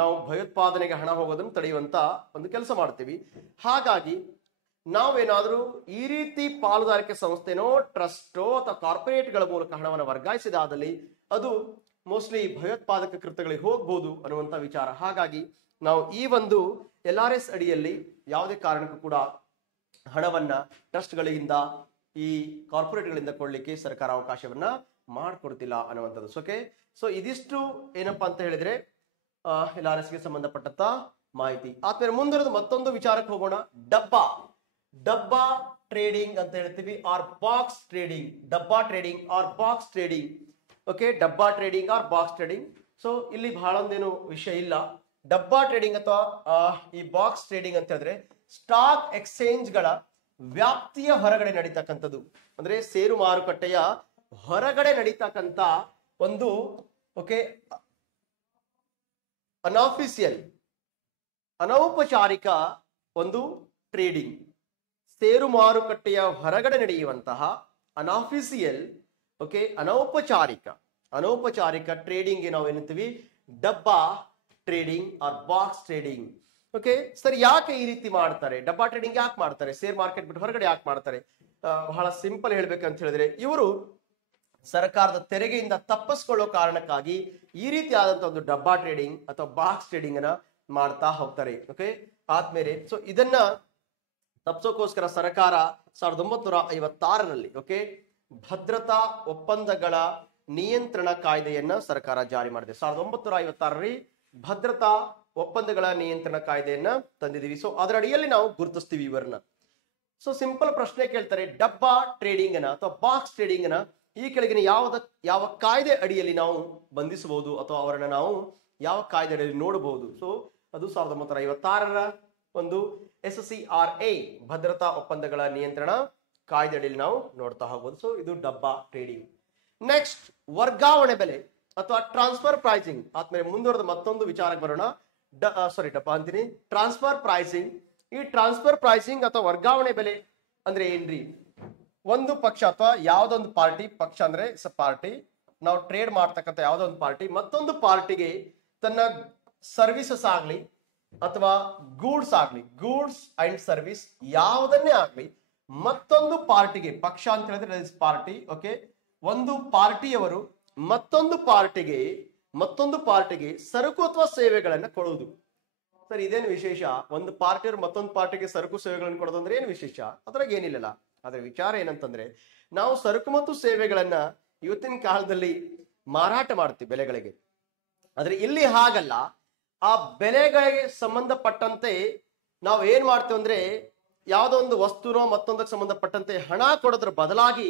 ನಾವು ಭಯೋತ್ಪಾದನೆಗೆ ಹಣ ಹೋಗೋದನ್ನು ತಡೆಯುವಂತ ಒಂದು ಕೆಲಸ ಮಾಡ್ತೀವಿ. ಹಾಗಾಗಿ ನಾವೇನಾದ್ರೂ ಈ ರೀತಿ ಪಾಲುದಾರಿಕೆ ಸಂಸ್ಥೆನೋ ಟ್ರಸ್ಟೋ ಅಥವಾ ಕಾರ್ಪೊರೇಟ್ಗಳ ಮೂಲಕ ಹಣವನ್ನು ವರ್ಗಾಯಿಸಿದಾದಲ್ಲಿ ಅದು ಮೋಸ್ಟ್ಲಿ ಭಯೋತ್ಪಾದಕ ಕೃತ್ಯಗಳಿಗೆ ಹೋಗ್ಬೋದು ಅನ್ನುವಂತ ವಿಚಾರ. ಹಾಗಾಗಿ ನಾವು ಈ ಒಂದು LRS ಅಡಿಯಲ್ಲಿ ಯಾವುದೇ ಕಾರಣಕ್ಕೂ ಕೂಡ ಹಣವನ್ನ ಟ್ರಸ್ಟ್ಗಳಿಂದ ಈ ಕಾರ್ಪೊರೇಟ್ಗಳಿಂದ ಕೊಡ್ಲಿಕ್ಕೆ ಸರ್ಕಾರ ಅವಕಾಶವನ್ನ ಮಾಡ್ಕೊಡ್ತಿಲ್ಲ ಅನ್ನುವಂಥದ್ದು. ಓಕೆ, ಸೊ ಇದಿಷ್ಟು ಏನಪ್ಪಾ ಅಂತ ಹೇಳಿದ್ರೆ LRS ಗೆ ಸಂಬಂಧಪಟ್ಟಂತ ಮಾಹಿತಿ. ಆದ್ಮೇಲೆ ಮುಂದುವರೆದು ಮತ್ತೊಂದು ವಿಚಾರಕ್ಕೆ ಹೋಗೋಣ. ಡಬ್ಬಾ ಟ್ರೇಡಿಂಗ್ ಅಂತ ಹೇಳ್ತೀವಿ, ಆರ್ ಬಾಕ್ಸ್ ಟ್ರೇಡಿಂಗ್. ಡಬ್ಬಾ trading or box trading okay, ಡಬ್ಬಾ trading or box trading. So ಇಲ್ಲಿ ಬಹಳ ಒಂದೇನು ವಿಷಯ ಇಲ್ಲ. ಡಬ್ಬಾ ಟ್ರೇಡಿಂಗ್ ಅಥವಾ ಈ ಬಾಕ್ಸ್ ಟ್ರೇಡಿಂಗ್ ಅಂತ ಹೇಳಿದ್ರೆ ಸ್ಟಾಕ್ ಎಕ್ಸ್ಚೇಂಜ್ಗಳ ವ್ಯಾಪ್ತಿಯ ಹೊರಗಡೆ ನಡೀತಕ್ಕಂಥದ್ದು, ಅಂದ್ರೆ ಷೇರು ಮಾರುಕಟ್ಟೆಯ ಹೊರಗಡೆ ನಡೀತಕ್ಕಂಥ ಒಂದು ಓಕೆ ಅನ್ಆಫಿಷಿಯಲ್ ಅನೌಪಚಾರಿಕ ಒಂದು ಟ್ರೇಡಿಂಗ್. ಷೇರು ಮಾರುಕಟ್ಟೆಯ ಹೊರಗಡೆ ನಡೆಯುವಂತಹ ಅನ್ಆಫಿಷಿಯಲ್ ಓಕೆ ಅನೌಪಚಾರಿಕ ಟ್ರೇಡಿಂಗ್ ನಾವು ಏನಂತೀವಿ ಡಬ್ಬಾ trading or box trading. Okay sir, ಯಾಕೆ ಈ ರೀತಿ ಮಾಡ್ತಾರೆ? ಡಬ್ಬಾ ಟ್ರೇಡಿಂಗ್ ಯಾಕೆ ಮಾಡ್ತಾರೆ? ಶೇರ್ ಮಾರ್ಕೆಟ್ ಬಿಟ್ಟು ಹೊರಗಡೆ ಯಾಕೆ ಮಾಡ್ತಾರೆ? ಬಹಳ ಸಿಂಪಲ್ ಹೇಳ್ಬೇಕಂತ ಹೇಳಿದ್ರೆ, ಇವರು ಸರ್ಕಾರದ ತೆರಿಗೆಯಿಂದ ತಪ್ಪಿಸ್ಕೊಳ್ಳೋ ಕಾರಣಕ್ಕಾಗಿ ಈ ರೀತಿಯಾದಂತಹ ಒಂದು ಡಬ್ಬಾ ಟ್ರೇಡಿಂಗ್ ಅಥವಾ ಬಾಕ್ಸ್ ಟ್ರೇಡಿಂಗ್ ಅನ್ನ ಮಾಡ್ತಾ ಹೋಗ್ತಾರೆ. ಓಕೆ ಆದ್ಮೇಲೆ ಸೊ ಇದನ್ನ ತಪ್ಪಿಸೋಕೋಸ್ಕರ ಸರ್ಕಾರ 1956ರಲ್ಲಿ ಓಕೆ ಭದ್ರತಾ ಒಪ್ಪಂದಗಳ ನಿಯಂತ್ರಣ ಕಾಯ್ದೆಯನ್ನ ಸರ್ಕಾರ ಜಾರಿ ಮಾಡಿದೆ. 1956ರಲ್ಲಿ ಭದ್ರತಾ ಒಪ್ಪಂದಗಳ ನಿಯಂತ್ರಣ ಕಾಯ್ದೆಯನ್ನ ತಂದಿದ್ದೀವಿ. ಸೊ ಅದರ ಅಡಿಯಲ್ಲಿ ನಾವು ಗುರುತಿಸ್ತೀವಿ ಇವರನ್ನ. ಸೊ ಸಿಂಪಲ್ ಪ್ರಶ್ನೆ ಕೇಳ್ತಾರೆ, ಡಬ್ಬಾ ಟ್ರೇಡಿಂಗ್ ಅನ್ನ ಅಥವಾ ಬಾಕ್ಸ್ ಟ್ರೇಡಿಂಗ್ ಅನ್ನ ಈ ಕೆಳಗಿನ ಯಾವ ಕಾಯ್ದೆ ಅಡಿಯಲ್ಲಿ ನಾವು ಬಂಧಿಸಬಹುದು ಅಥವಾ ಅವರನ್ನ ನಾವು ಯಾವ ಕಾಯ್ದೆ ಅಡಿಯಲ್ಲಿ ನೋಡಬಹುದು? ಸೊ ಅದು 1956ರ ಒಂದು SCRA ಭದ್ರತಾ ಒಪ್ಪಂದಗಳ ನಿಯಂತ್ರಣ ಕಾಯ್ದೆ ಅಡಿಯಲ್ಲಿ ನಾವು ನೋಡ್ತಾ ಹೋಗ್ಬೋದು. ಸೊ ಇದು ಡಬ್ಬಾ ಟ್ರೇಡಿಂಗ್. ನೆಕ್ಸ್ಟ್, ವರ್ಗಾವಣೆ ಬೆಲೆ ಅಥವಾ ಟ್ರಾನ್ಸ್ಫರ್ ಪ್ರೈಸಿಂಗ್. ಆದ್ಮೇಲೆ ಮುಂದುವರೆದ ಮತ್ತೊಂದು ವಿಚಾರಕ್ಕೆ ಬರೋಣ. ಡಬ್ಬಾ ಅಂತೀನಿ, ಟ್ರಾನ್ಸ್ಫರ್ ಪ್ರೈಸಿಂಗ್. ಈ ಟ್ರಾನ್ಸ್ಫರ್ ಪ್ರೈಸಿಂಗ್ ಅಥವಾ ವರ್ಗಾವಣೆ ಬೆಲೆ ಅಂದ್ರೆ ಏನ್ರಿ? ಒಂದು ಪಕ್ಷ ಅಥವಾ ಯಾವ್ದೊಂದು ಪಾರ್ಟಿ, ಪಕ್ಷ ಅಂದ್ರೆ ಪಾರ್ಟಿ, ನಾವು ಟ್ರೇಡ್ ಮಾಡ್ತಕ್ಕಂಥ ಯಾವ್ದೋ ಒಂದು ಪಾರ್ಟಿ ಮತ್ತೊಂದು ಪಾರ್ಟಿಗೆ ತನ್ನ ಸರ್ವಿಸಸ್ ಆಗ್ಲಿ ಅಥವಾ ಗೂಡ್ಸ್ ಆಗ್ಲಿ, ಗೂಡ್ಸ್ ಅಂಡ್ ಸರ್ವಿಸ್ ಯಾವುದನ್ನೇ ಆಗ್ಲಿ ಮತ್ತೊಂದು ಪಾರ್ಟಿಗೆ, ಪಕ್ಷ ಅಂತ ಹೇಳಿದ್ರೆ ಪಾರ್ಟಿ ಓಕೆ, ಒಂದು ಪಾರ್ಟಿಯವರು ಮತ್ತೊಂದು ಪಾರ್ಟಿಗೆ ಸರಕು ಅಥವಾ ಸೇವೆಗಳನ್ನ ಕೊಡುವುದು. ಸರ್ ಇದೇನು ವಿಶೇಷ? ಒಂದು ಪಾರ್ಟಿಯವರು ಮತ್ತೊಂದು ಪಾರ್ಟಿಗೆ ಸರಕು ಸೇವೆಗಳನ್ನು ಕೊಡೋದು ಅಂದ್ರೆ ಏನು ವಿಶೇಷ? ಅದ್ರಾಗ ಏನಿಲ್ಲಲ್ಲ. ಅದರ ವಿಚಾರ ಏನಂತಂದ್ರೆ, ನಾವು ಸರಕು ಮತ್ತು ಸೇವೆಗಳನ್ನ ಇವತ್ತಿನ ಕಾಲದಲ್ಲಿ ಮಾರಾಟ ಮಾಡ್ತೀವಿ ಬೆಲೆಗಳಿಗೆ. ಆದ್ರೆ ಇಲ್ಲಿ ಹಾಗಲ್ಲ. ಆ ಬೆಲೆಗಳಿಗೆ ಸಂಬಂಧಪಟ್ಟಂತೆ ನಾವು ಏನ್ ಮಾಡ್ತೀವಿ ಅಂದ್ರೆ, ಯಾವುದೋ ಒಂದು ವಸ್ತುನೋ ಮತ್ತೊಂದಕ್ಕೆ ಸಂಬಂಧಪಟ್ಟಂತೆ ಹಣ ಕೊಡೋದ್ರ ಬದಲಾಗಿ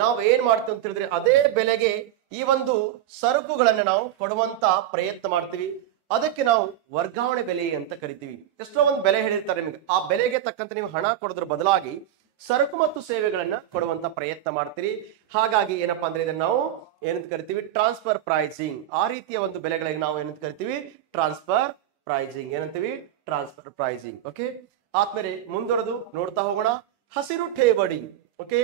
ನಾವು ಏನ್ ಮಾಡ್ತೀವಿ ಅಂತ ಹೇಳಿದ್ರೆ, ಅದೇ ಬೆಲೆಗೆ ಈ ಒಂದು ಸರಕುಗಳನ್ನ ನಾವು ಕೊಡುವಂತ ಪ್ರಯತ್ನ ಮಾಡ್ತೀವಿ. ಅದಕ್ಕೆ ನಾವು ವರ್ಗಾವಣೆ ಬೆಲೆ ಅಂತ ಕರಿತೀವಿ. ಎಷ್ಟೋ ಒಂದು ಬೆಲೆ ಹೇಳಿರ್ತಾರೆ ನಿಮಗೆ, ಆ ಬೆಲೆಗೆ ತಕ್ಕಂತೆ ನೀವು ಹಣ ಕೊಡೋದ್ರ ಬದಲಾಗಿ ಸರಕು ಮತ್ತು ಸೇವೆಗಳನ್ನ ಕೊಡುವಂತ ಪ್ರಯತ್ನ ಮಾಡ್ತೀರಿ. ಹಾಗಾಗಿ ಏನಪ್ಪಾ ಅಂದ್ರೆ ಇದನ್ನ ನಾವು ಏನಂತ ಕರಿತೀವಿ? Transfer pricing. ಆ ರೀತಿಯ ಒಂದು ಬೆಲೆಗಳಿಗೆ ನಾವು ಏನಂತ ಕರಿತೀವಿ? Transfer pricing. ಏನಂತೀವಿ? Transfer pricing. ಓಕೆ ಆದ್ಮೇಲೆ ಮುಂದುವರೆದು ನೋಡ್ತಾ ಹೋಗೋಣ. ಹಸಿರು ಠೇವಣಿ. ಓಕೆ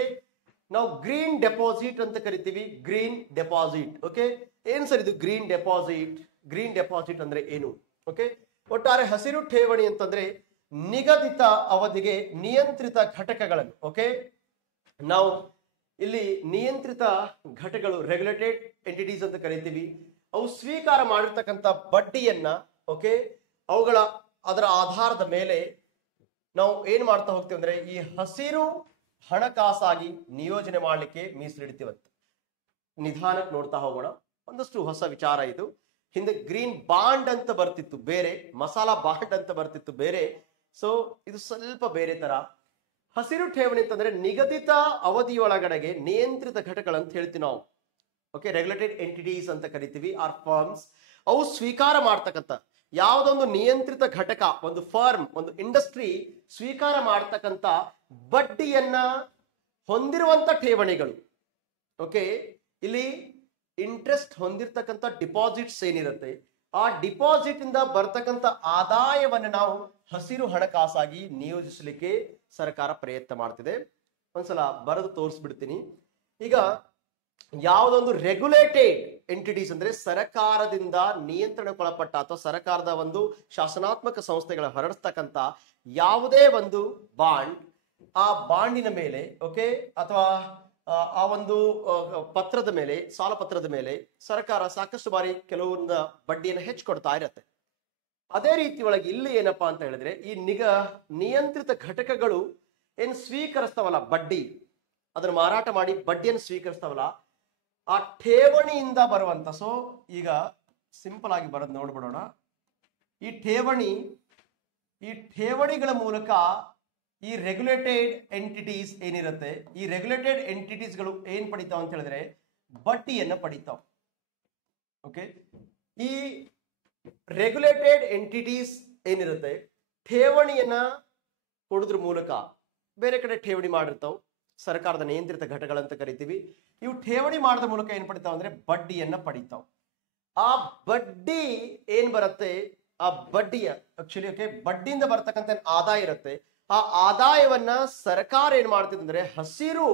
ನಾವು ಗ್ರೀನ್ ಡೆಪಾಸಿಟ್ ಅಂತ ಕರಿತೀವಿ. Green deposit. ಓಕೆ ಏನ್ ಸರ್ ಇದು ಗ್ರೀನ್ ಡೆಪಾಸಿಟ್? ಗ್ರೀನ್ ಡೆಪಾಸಿಟ್ ಅಂದ್ರೆ ಏನು? ಓಕೆ ಒಟ್ಟಾರೆ ಹಸಿರು ಠೇವಣಿ ಅಂತಂದ್ರೆ ನಿಗದಿತ ಅವಧಿಗೆ ನಿಯಂತ್ರಿತ ಘಟಕಗಳನ್ನು, ಓಕೆ ನಾವು ಇಲ್ಲಿ ನಿಯಂತ್ರಿತ ಘಟಕಗಳು ರೆಗ್ಯುಲೇಟೆಡ್ ಎಂಟಿಟೀಸ್ ಅಂತ ಕರಿತೀವಿ. ಅವು ಸ್ವೀಕಾರ ಮಾಡಿರ್ತಕ್ಕಂಥ ಬಡ್ಡಿಯನ್ನ ಓಕೆ ಅದರ ಆಧಾರದ ಮೇಲೆ ನಾವು ಏನ್ ಮಾಡ್ತಾ ಹೋಗ್ತೀವಿ ಅಂದ್ರೆ, ಈ ಹಸಿರು ಹಣಕಾಸಾಗಿ ನಿಯೋಜನೆ ಮಾಡ್ಲಿಕ್ಕೆ ಮೀಸಲಿಡ್ತೀವಂತ. ನಿಧಾನಕ್ಕೆ ನೋಡ್ತಾ ಹೋಗೋಣ. ಒಂದಷ್ಟು ಹೊಸ ವಿಚಾರ ಇದು. ಹಿಂದೆ ಗ್ರೀನ್ ಬಾಂಡ್ ಅಂತ ಬರ್ತಿತ್ತು ಬೇರೆ, ಮಸಾಲಾ ಬಾಂಡ್ ಅಂತ ಬರ್ತಿತ್ತು ಬೇರೆ. ಸೊ ಇದು ಸ್ವಲ್ಪ ಬೇರೆ ತರ. ಹಸಿರು ಠೇವಣಿ ಅಂತಂದ್ರೆ ನಿಗದಿತ ಅವಧಿಯೊಳಗಡೆಗೆ ನಿಯಂತ್ರಿತ ಘಟಕಗಳಂತ ಹೇಳ್ತೀವಿ ನಾವು. ಓಕೆ ರೆಗ್ಯುಲೇಟೆಡ್ ಎಂಟಿಟೀಸ್ ಅಂತ ಕರಿತೀವಿ ಆರ್ ಫರ್ಮ್ಸ್. ಅವು ಸ್ವೀಕಾರ ಮಾಡ್ತಕ್ಕಂಥ ಯಾವುದೊಂದು ನಿಯಂತ್ರಿತ ಘಟಕ, ಒಂದು ಫರ್ಮ್, ಒಂದು ಇಂಡಸ್ಟ್ರಿ ಸ್ವೀಕಾರ ಮಾಡ್ತಕ್ಕಂಥ ಬಡ್ಡಿಯನ್ನ ಹೊಂದಿರುವಂತ ಠೇವಣಿಗಳು. ಓಕೆ ಇಲ್ಲಿ ಇಂಟ್ರೆಸ್ಟ್ ಹೊಂದಿರತಕ್ಕಂಥ ಡಿಪಾಸಿಟ್ಸ್ ಏನಿರುತ್ತೆ, ಆ ಡಿಪಾಸಿಟ್ ಇಂದ ಬರ್ತಕ್ಕಂಥ ಆದಾಯವನ್ನ ನಾವು ಹಸಿರು ಹಣಕಾಸಾಗಿ ನಿಯೋಜಿಸಲಿಕ್ಕೆ ಸರ್ಕಾರ ಪ್ರಯತ್ನ ಮಾಡ್ತಿದೆ. ಒಂದ್ಸಲ ಬರೆದು ತೋರಿಸ್ಬಿಡ್ತೀನಿ. ಈಗ ಯಾವುದೊಂದು ರೆಗ್ಯುಲೇಟೆಡ್ ಎಂಟಿಟೀಸ್ ಅಂದ್ರೆ ಸರ್ಕಾರದಿಂದ ನಿಯಂತ್ರಣಕ್ಕೊಳಪಟ್ಟ ಅಥವಾ ಸರ್ಕಾರದ ಒಂದು ಶಾಸನಾತ್ಮಕ ಸಂಸ್ಥೆಗಳ ಹೊರಡಿಸ್ತಕ್ಕಂಥ ಯಾವುದೇ ಒಂದು ಬಾಂಡ್, ಆ ಬಾಂಡಿನ ಮೇಲೆ ಓಕೆ ಅಥವಾ ಆ ಒಂದು ಪತ್ರದ ಮೇಲೆ, ಸಾಲ ಪತ್ರದ ಮೇಲೆ ಸರ್ಕಾರ ಸಾಕಷ್ಟು ಬಾರಿ ಕೆಲವೊಂದು ಬಡ್ಡಿಯನ್ನು ಹೆಚ್ಚು ಕೊಡ್ತಾ ಇರತ್ತೆ. ಅದೇ ರೀತಿ ಒಳಗೆ ಇಲ್ಲಿ ಏನಪ್ಪಾ ಅಂತ ಹೇಳಿದ್ರೆ, ಈ ನಿಯಂತ್ರಿತ ಘಟಕಗಳು ಏನ್ ಸ್ವೀಕರಿಸ್ತಾವಲ್ಲ ಬಡ್ಡಿ, ಅದನ್ನ ಮಾರಾಟ ಮಾಡಿ ಬಡ್ಡಿಯನ್ನು ಸ್ವೀಕರಿಸ್ತಾವಲ್ಲ, ಆ ಠೇವಣಿಯಿಂದ ಬರುವಂತ, ಸೊ ಈಗ ಸಿಂಪಲ್ ಆಗಿ ಬರೋದು ನೋಡ್ಬಿಡೋಣ. ಈ ಠೇವಣಿಗಳ ಮೂಲಕ ಈ ರೆಗ್ಯುಲೇಟೆಡ್ ಎಂಟಿಟೀಸ್ ಏನಿರುತ್ತೆ, ಈ ರೆಗ್ಯುಲೇಟೆಡ್ ಎಂಟಿಟೀಸ್ಗಳು ಏನ್ ಪಡಿತಾವ ಅಂತ ಹೇಳಿದ್ರೆ ಬಡ್ಡಿಯನ್ನ ಪಡಿತಾವ. ಓಕೆ, ಈ ರೆಗ್ಯುಲೇಟೆಡ್ ಎಂಟಿಟೀಸ್ ಏನಿರುತ್ತೆ ಠೇವಣಿಯನ್ನ ಕೊಡೋದ್ರ ಮೂಲಕ ಬೇರೆ ಕಡೆ ಠೇವಣಿ ಮಾಡಿರ್ತಾವ್, ಸರ್ಕಾರದ ನಿಯಂತ್ರಿತ ಘಟಕಗಳಂತ ಕರಿತೀವಿ. ಇವು ಠೇವಣಿ ಮಾಡೋದ್ರ ಮೂಲಕ ಏನ್ ಪಡಿತಾವ್ ಅಂದ್ರೆ ಬಡ್ಡಿಯನ್ನ ಪಡಿತಾವ್. ಆ ಬಡ್ಡಿ ಏನ್ ಬರುತ್ತೆ, ಆ ಬಡ್ಡಿಯ ಆಕ್ಚುಲಿ ಓಕೆ ಬಡ್ಡಿಯಿಂದ ಬರ್ತಕ್ಕಂಥ ಆದಾಯ ಇರುತ್ತೆ, ಆ ಆದಾಯವನ್ನ ಸರ್ಕಾರ ಏನ್ ಮಾಡ್ತಿದೆ ಅಂದ್ರೆ ಹಸಿರು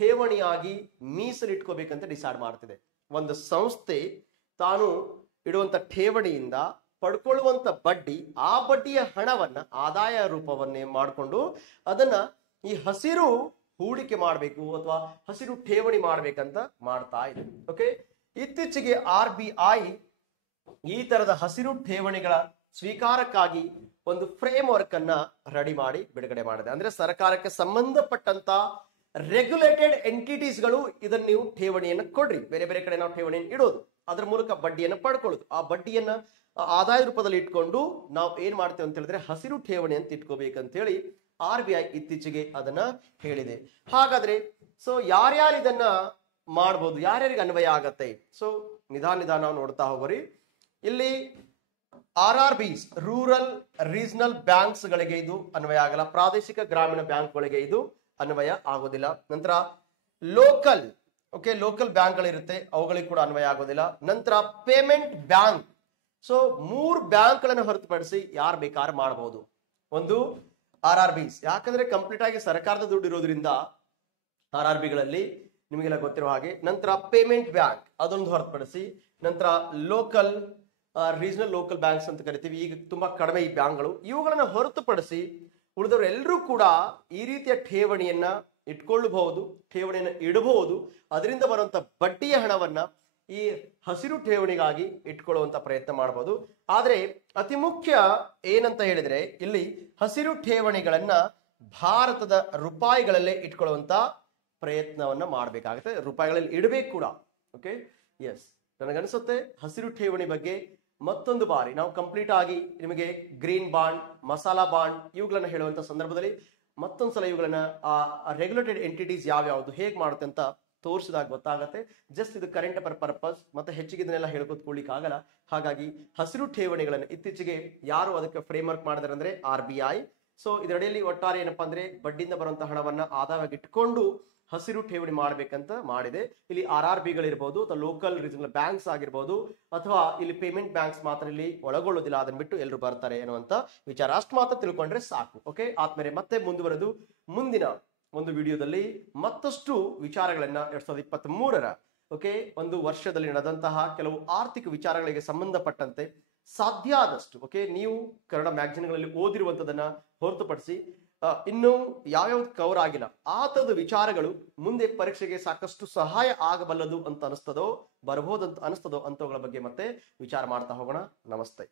ಠೇವಣಿಯಾಗಿ ಮೀಸಲಿಟ್ಕೋಬೇಕಂತ ಡಿಸೈಡ್ ಮಾಡ್ತಿದೆ. ಒಂದು ಸಂಸ್ಥೆ ತಾನು ಇಡುವಂತ ಠೇವಣಿಯಿಂದ ಪಡ್ಕೊಳ್ಳುವಂತ ಬಡ್ಡಿ, ಆ ಬಡ್ಡಿಯ ಹಣವನ್ನ ಆದಾಯ ರೂಪವನ್ನೇ ಮಾಡಿಕೊಂಡು ಅದನ್ನ ಈ ಹಸಿರು ಹೂಡಿಕೆ ಮಾಡಬೇಕು ಅಥವಾ ಹಸಿರು ಠೇವಣಿ ಮಾಡ್ಬೇಕಂತ ಮಾಡ್ತಾ ಇದೆ. ಓಕೆ, ಇತ್ತೀಚೆಗೆ RBI ಈ ತರದ ಹಸಿರು ಠೇವಣಿಗಳ ಸ್ವೀಕಾರಕ್ಕಾಗಿ ಒಂದು ಫ್ರೇಮ್ ವರ್ಕ್ ಅನ್ನ ರೆಡಿ ಮಾಡಿ ಬಿಡುಗಡೆ ಮಾಡಿದೆ. ಅಂದ್ರೆ ಸರ್ಕಾರಕ್ಕೆ ಸಂಬಂಧಪಟ್ಟಂತ ರೆಗ್ಯುಲೇಟೆಡ್ ಎಂಟಿಟೀಸ್ಗಳು ಇದನ್ನ ನೀವು ಠೇವಣಿಯನ್ನು ಕೊಡ್ರಿ, ಬೇರೆ ಬೇರೆ ಕಡೆ ನಾವು ಠೇವಣಿಯನ್ನು ಇಡೋದು, ಅದರ ಮೂಲಕ ಬಡ್ಡಿಯನ್ನು ಪಡ್ಕೊಳ್ಳೋದು, ಆ ಬಡ್ಡಿಯನ್ನ ಆದಾಯ ರೂಪದಲ್ಲಿ ಇಟ್ಕೊಂಡು ನಾವು ಏನ್ ಮಾಡ್ತೇವೆ ಅಂತ ಹೇಳಿದ್ರೆ ಹಸಿರು ಠೇವಣಿ ಅಂತ ಇಟ್ಕೋಬೇಕಂತ ಹೇಳಿ RBI ಇತ್ತೀಚೆಗೆ ಅದನ್ನ ಹೇಳಿದೆ. ಹಾಗಾದ್ರೆ ಸೊ ಯಾರ್ಯಾರು ಇದನ್ನ ಮಾಡ್ಬೋದು, ಯಾರ್ಯಾರಿಗೆ ಅನ್ವಯ ಆಗತ್ತೆ? ಸೊ ನಿಧಾನ ನಾವು ನೋಡ್ತಾ ಹೋಗೋರಿ. ಇಲ್ಲಿ RRBs ರೂರಲ್ ರೀಜನಲ್ ಬ್ಯಾಂಕ್ಸ್ ಗಳಿಗೆ ಇದು ಅನ್ವಯ ಆಗಲ್ಲ, ಪ್ರಾದೇಶಿಕ ಗ್ರಾಮೀಣ ಬ್ಯಾಂಕ್ಗಳಿಗೆ ಇದು ಅನ್ವಯ ಆಗೋದಿಲ್ಲ. ನಂತರ ಲೋಕಲ್ ಓಕೆ ಲೋಕಲ್ ಬ್ಯಾಂಕ್ಗಳಿರುತ್ತೆ, ಅವುಗಳಿಗೆ ಕೂಡ ಅನ್ವಯ ಆಗೋದಿಲ್ಲ. ನಂತರ ಪೇಮೆಂಟ್ ಬ್ಯಾಂಕ್, ಸೊ 3 ಬ್ಯಾಂಕ್ಗಳನ್ನು ಹೊರತುಪಡಿಸಿ ಯಾರು ಬೇಕಾದ್ರೂ ಮಾಡಬಹುದು. ಒಂದು RRBs, ಯಾಕಂದ್ರೆ ಕಂಪ್ಲೀಟ್ ಆಗಿ ಸರ್ಕಾರದ ದುಡ್ಡು ಇರೋದ್ರಿಂದ RRBಗಳಲ್ಲಿ ನಿಮಗೆಲ್ಲ ಗೊತ್ತಿರೋ ಹಾಗೆ. ನಂತರ ಪೇಮೆಂಟ್ ಬ್ಯಾಂಕ್ ಅದೊಂದು ಹೊರತುಪಡಿಸಿ, ನಂತರ ಲೋಕಲ್ ರೀಜನಲ್ ಲೋಕಲ್ ಬ್ಯಾಂಕ್ಸ್ ಅಂತ ಕರಿತೀವಿ, ಈಗ ತುಂಬಾ ಕಡಿಮೆ ಈ ಬ್ಯಾಂಕ್ಗಳು. ಇವುಗಳನ್ನ ಹೊರತುಪಡಿಸಿ ಉಳಿದವರು ಎಲ್ಲರೂ ಕೂಡ ಈ ರೀತಿಯ ಠೇವಣಿಯನ್ನ ಇಟ್ಕೊಳ್ಳಬಹುದು, ಠೇವಣಿಯನ್ನ ಇಡಬಹುದು. ಅದರಿಂದ ಬರುವಂತ ಬಡ್ಡಿಯ ಹಣವನ್ನ ಈ ಹಸಿರು ಠೇವಣಿಗಾಗಿ ಇಟ್ಕೊಳ್ಳುವಂತ ಪ್ರಯತ್ನ ಮಾಡಬಹುದು. ಆದ್ರೆ ಅತಿ ಮುಖ್ಯ ಏನಂತ ಹೇಳಿದ್ರೆ ಇಲ್ಲಿ ಹಸಿರು ಠೇವಣಿಗಳನ್ನ ಭಾರತದ ರೂಪಾಯಿಗಳಲ್ಲೇ ಇಟ್ಕೊಳ್ಳುವಂತ ಪ್ರಯತ್ನವನ್ನ ಮಾಡಬೇಕಾಗುತ್ತೆ, ರೂಪಾಯಿಗಳಲ್ಲಿ ಇಡಬೇಕು ಕೂಡ. ಓಕೆ, ಎಸ್, ನನಗನ್ಸುತ್ತೆ ಹಸಿರು ಠೇವಣಿ ಬಗ್ಗೆ ಮತ್ತೊಂದು ಬಾರಿ ನಾವು ಕಂಪ್ಲೀಟ್ ಆಗಿ ನಿಮಗೆ ಗ್ರೀನ್ ಬಾಂಡ್, ಮಸಾಲಾ ಬಾಂಡ್ ಇವುಗಳನ್ನ ಹೇಳುವಂತ ಸಂದರ್ಭದಲ್ಲಿ ಮತ್ತೊಂದ್ಸಲ ಇವುಗಳನ್ನ ರೆಗ್ಯುಲೇಟೆಡ್ ಎಂಟಿಟೀಸ್ ಯಾವ್ಯಾವುದು ಹೇಗೆ ಮಾಡುತ್ತೆ ಅಂತ ತೋರಿಸಿದಾಗ ಗೊತ್ತಾಗತ್ತೆ. ಜಸ್ಟ್ ಇದು ಕರೆಂಟ್ ಪರ್ಪಸ್, ಮತ್ತೆ ಹೆಚ್ಚಿಗೆ ಇದನ್ನೆಲ್ಲ ಹೇಳ್ಕೊತ್ಕೊಳ್ಳಿಕ್ ಆಗಲ್ಲ. ಹಾಗಾಗಿ ಹಸಿರು ಠೇವಣಿಗಳನ್ನು ಇತ್ತೀಚೆಗೆ ಯಾರು ಅದಕ್ಕೆ ಫ್ರೇಮ್ ವರ್ಕ್ ಮಾಡಿದಾರೆ ಅಂದ್ರೆ RBI. ಸೊ ಇದರಡಿಯಲ್ಲಿ ಒಟ್ಟಾರೆ ಏನಪ್ಪಾ ಅಂದ್ರೆ ಬಡ್ಡಿಯಿಂದ ಬರುವಂತಹ ಹಣವನ್ನ ಆದಾಯವಾಗಿ ಇಟ್ಕೊಂಡು ಹಸಿರು ಠೇವಣಿ ಮಾಡ್ಬೇಕಂತ ಮಾಡಿದೆ. ಇಲ್ಲಿ RRBಗಳಿರ್ಬೋದು ಅಥವಾ ಲೋಕಲ್ ರೀಜನಲ್ ಬ್ಯಾಂಕ್ಸ್ ಆಗಿರ್ಬೋದು, ಅಥವಾ ಇಲ್ಲಿ ಪೇಮೆಂಟ್ ಬ್ಯಾಂಕ್ಸ್ ಮಾತ್ರ ಇಲ್ಲಿ ಒಳಗೊಳ್ಳೋದಿಲ್ಲ, ಅದನ್ನ ಬಿಟ್ಟು ಎಲ್ಲರೂ ಬರ್ತಾರೆ ಅನ್ನುವಂತ ವಿಚಾರ ಅಷ್ಟು ಮಾತ್ರ ತಿಳ್ಕೊಂಡ್ರೆ ಸಾಕು. ಓಕೆ, ಆದ್ಮೇಲೆ ಮತ್ತೆ ಮುಂದುವರೆದು ಮುಂದಿನ ಒಂದು ವಿಡಿಯೋದಲ್ಲಿ ಮತ್ತಷ್ಟು ವಿಚಾರಗಳನ್ನ 2023ರ ಓಕೆ ಒಂದು ವರ್ಷದಲ್ಲಿ ನಡೆದಂತಹ ಕೆಲವು ಆರ್ಥಿಕ ವಿಚಾರಗಳಿಗೆ ಸಂಬಂಧಪಟ್ಟಂತೆ ಸಾಧ್ಯ ಆದಷ್ಟು ಓಕೆ ನೀವು ಕನ್ನಡ ಮ್ಯಾಗಜಿನ್ಗಳಲ್ಲಿ ಓದಿರುವಂತದನ್ನ ಹೊರತುಪಡಿಸಿ ಇನ್ನು ಯಾವ್ಯಾವ್ದು ಕವರ್ ಆಗಿಲ್ಲ ಆ ತರದ ವಿಚಾರಗಳು ಮುಂದೆ ಪರೀಕ್ಷೆಗೆ ಸಾಕಷ್ಟು ಸಹಾಯ ಆಗಬಲ್ಲದು ಅಂತ ಅನಿಸ್ತದೋ ಬರಬಹುದಂತ ಅನಿಸ್ತದೋ ಅಂತವುಗಳ ಬಗ್ಗೆ ಮತ್ತೆ ವಿಚಾರ ಮಾಡ್ತಾ ಹೋಗೋಣ. ನಮಸ್ತೆ.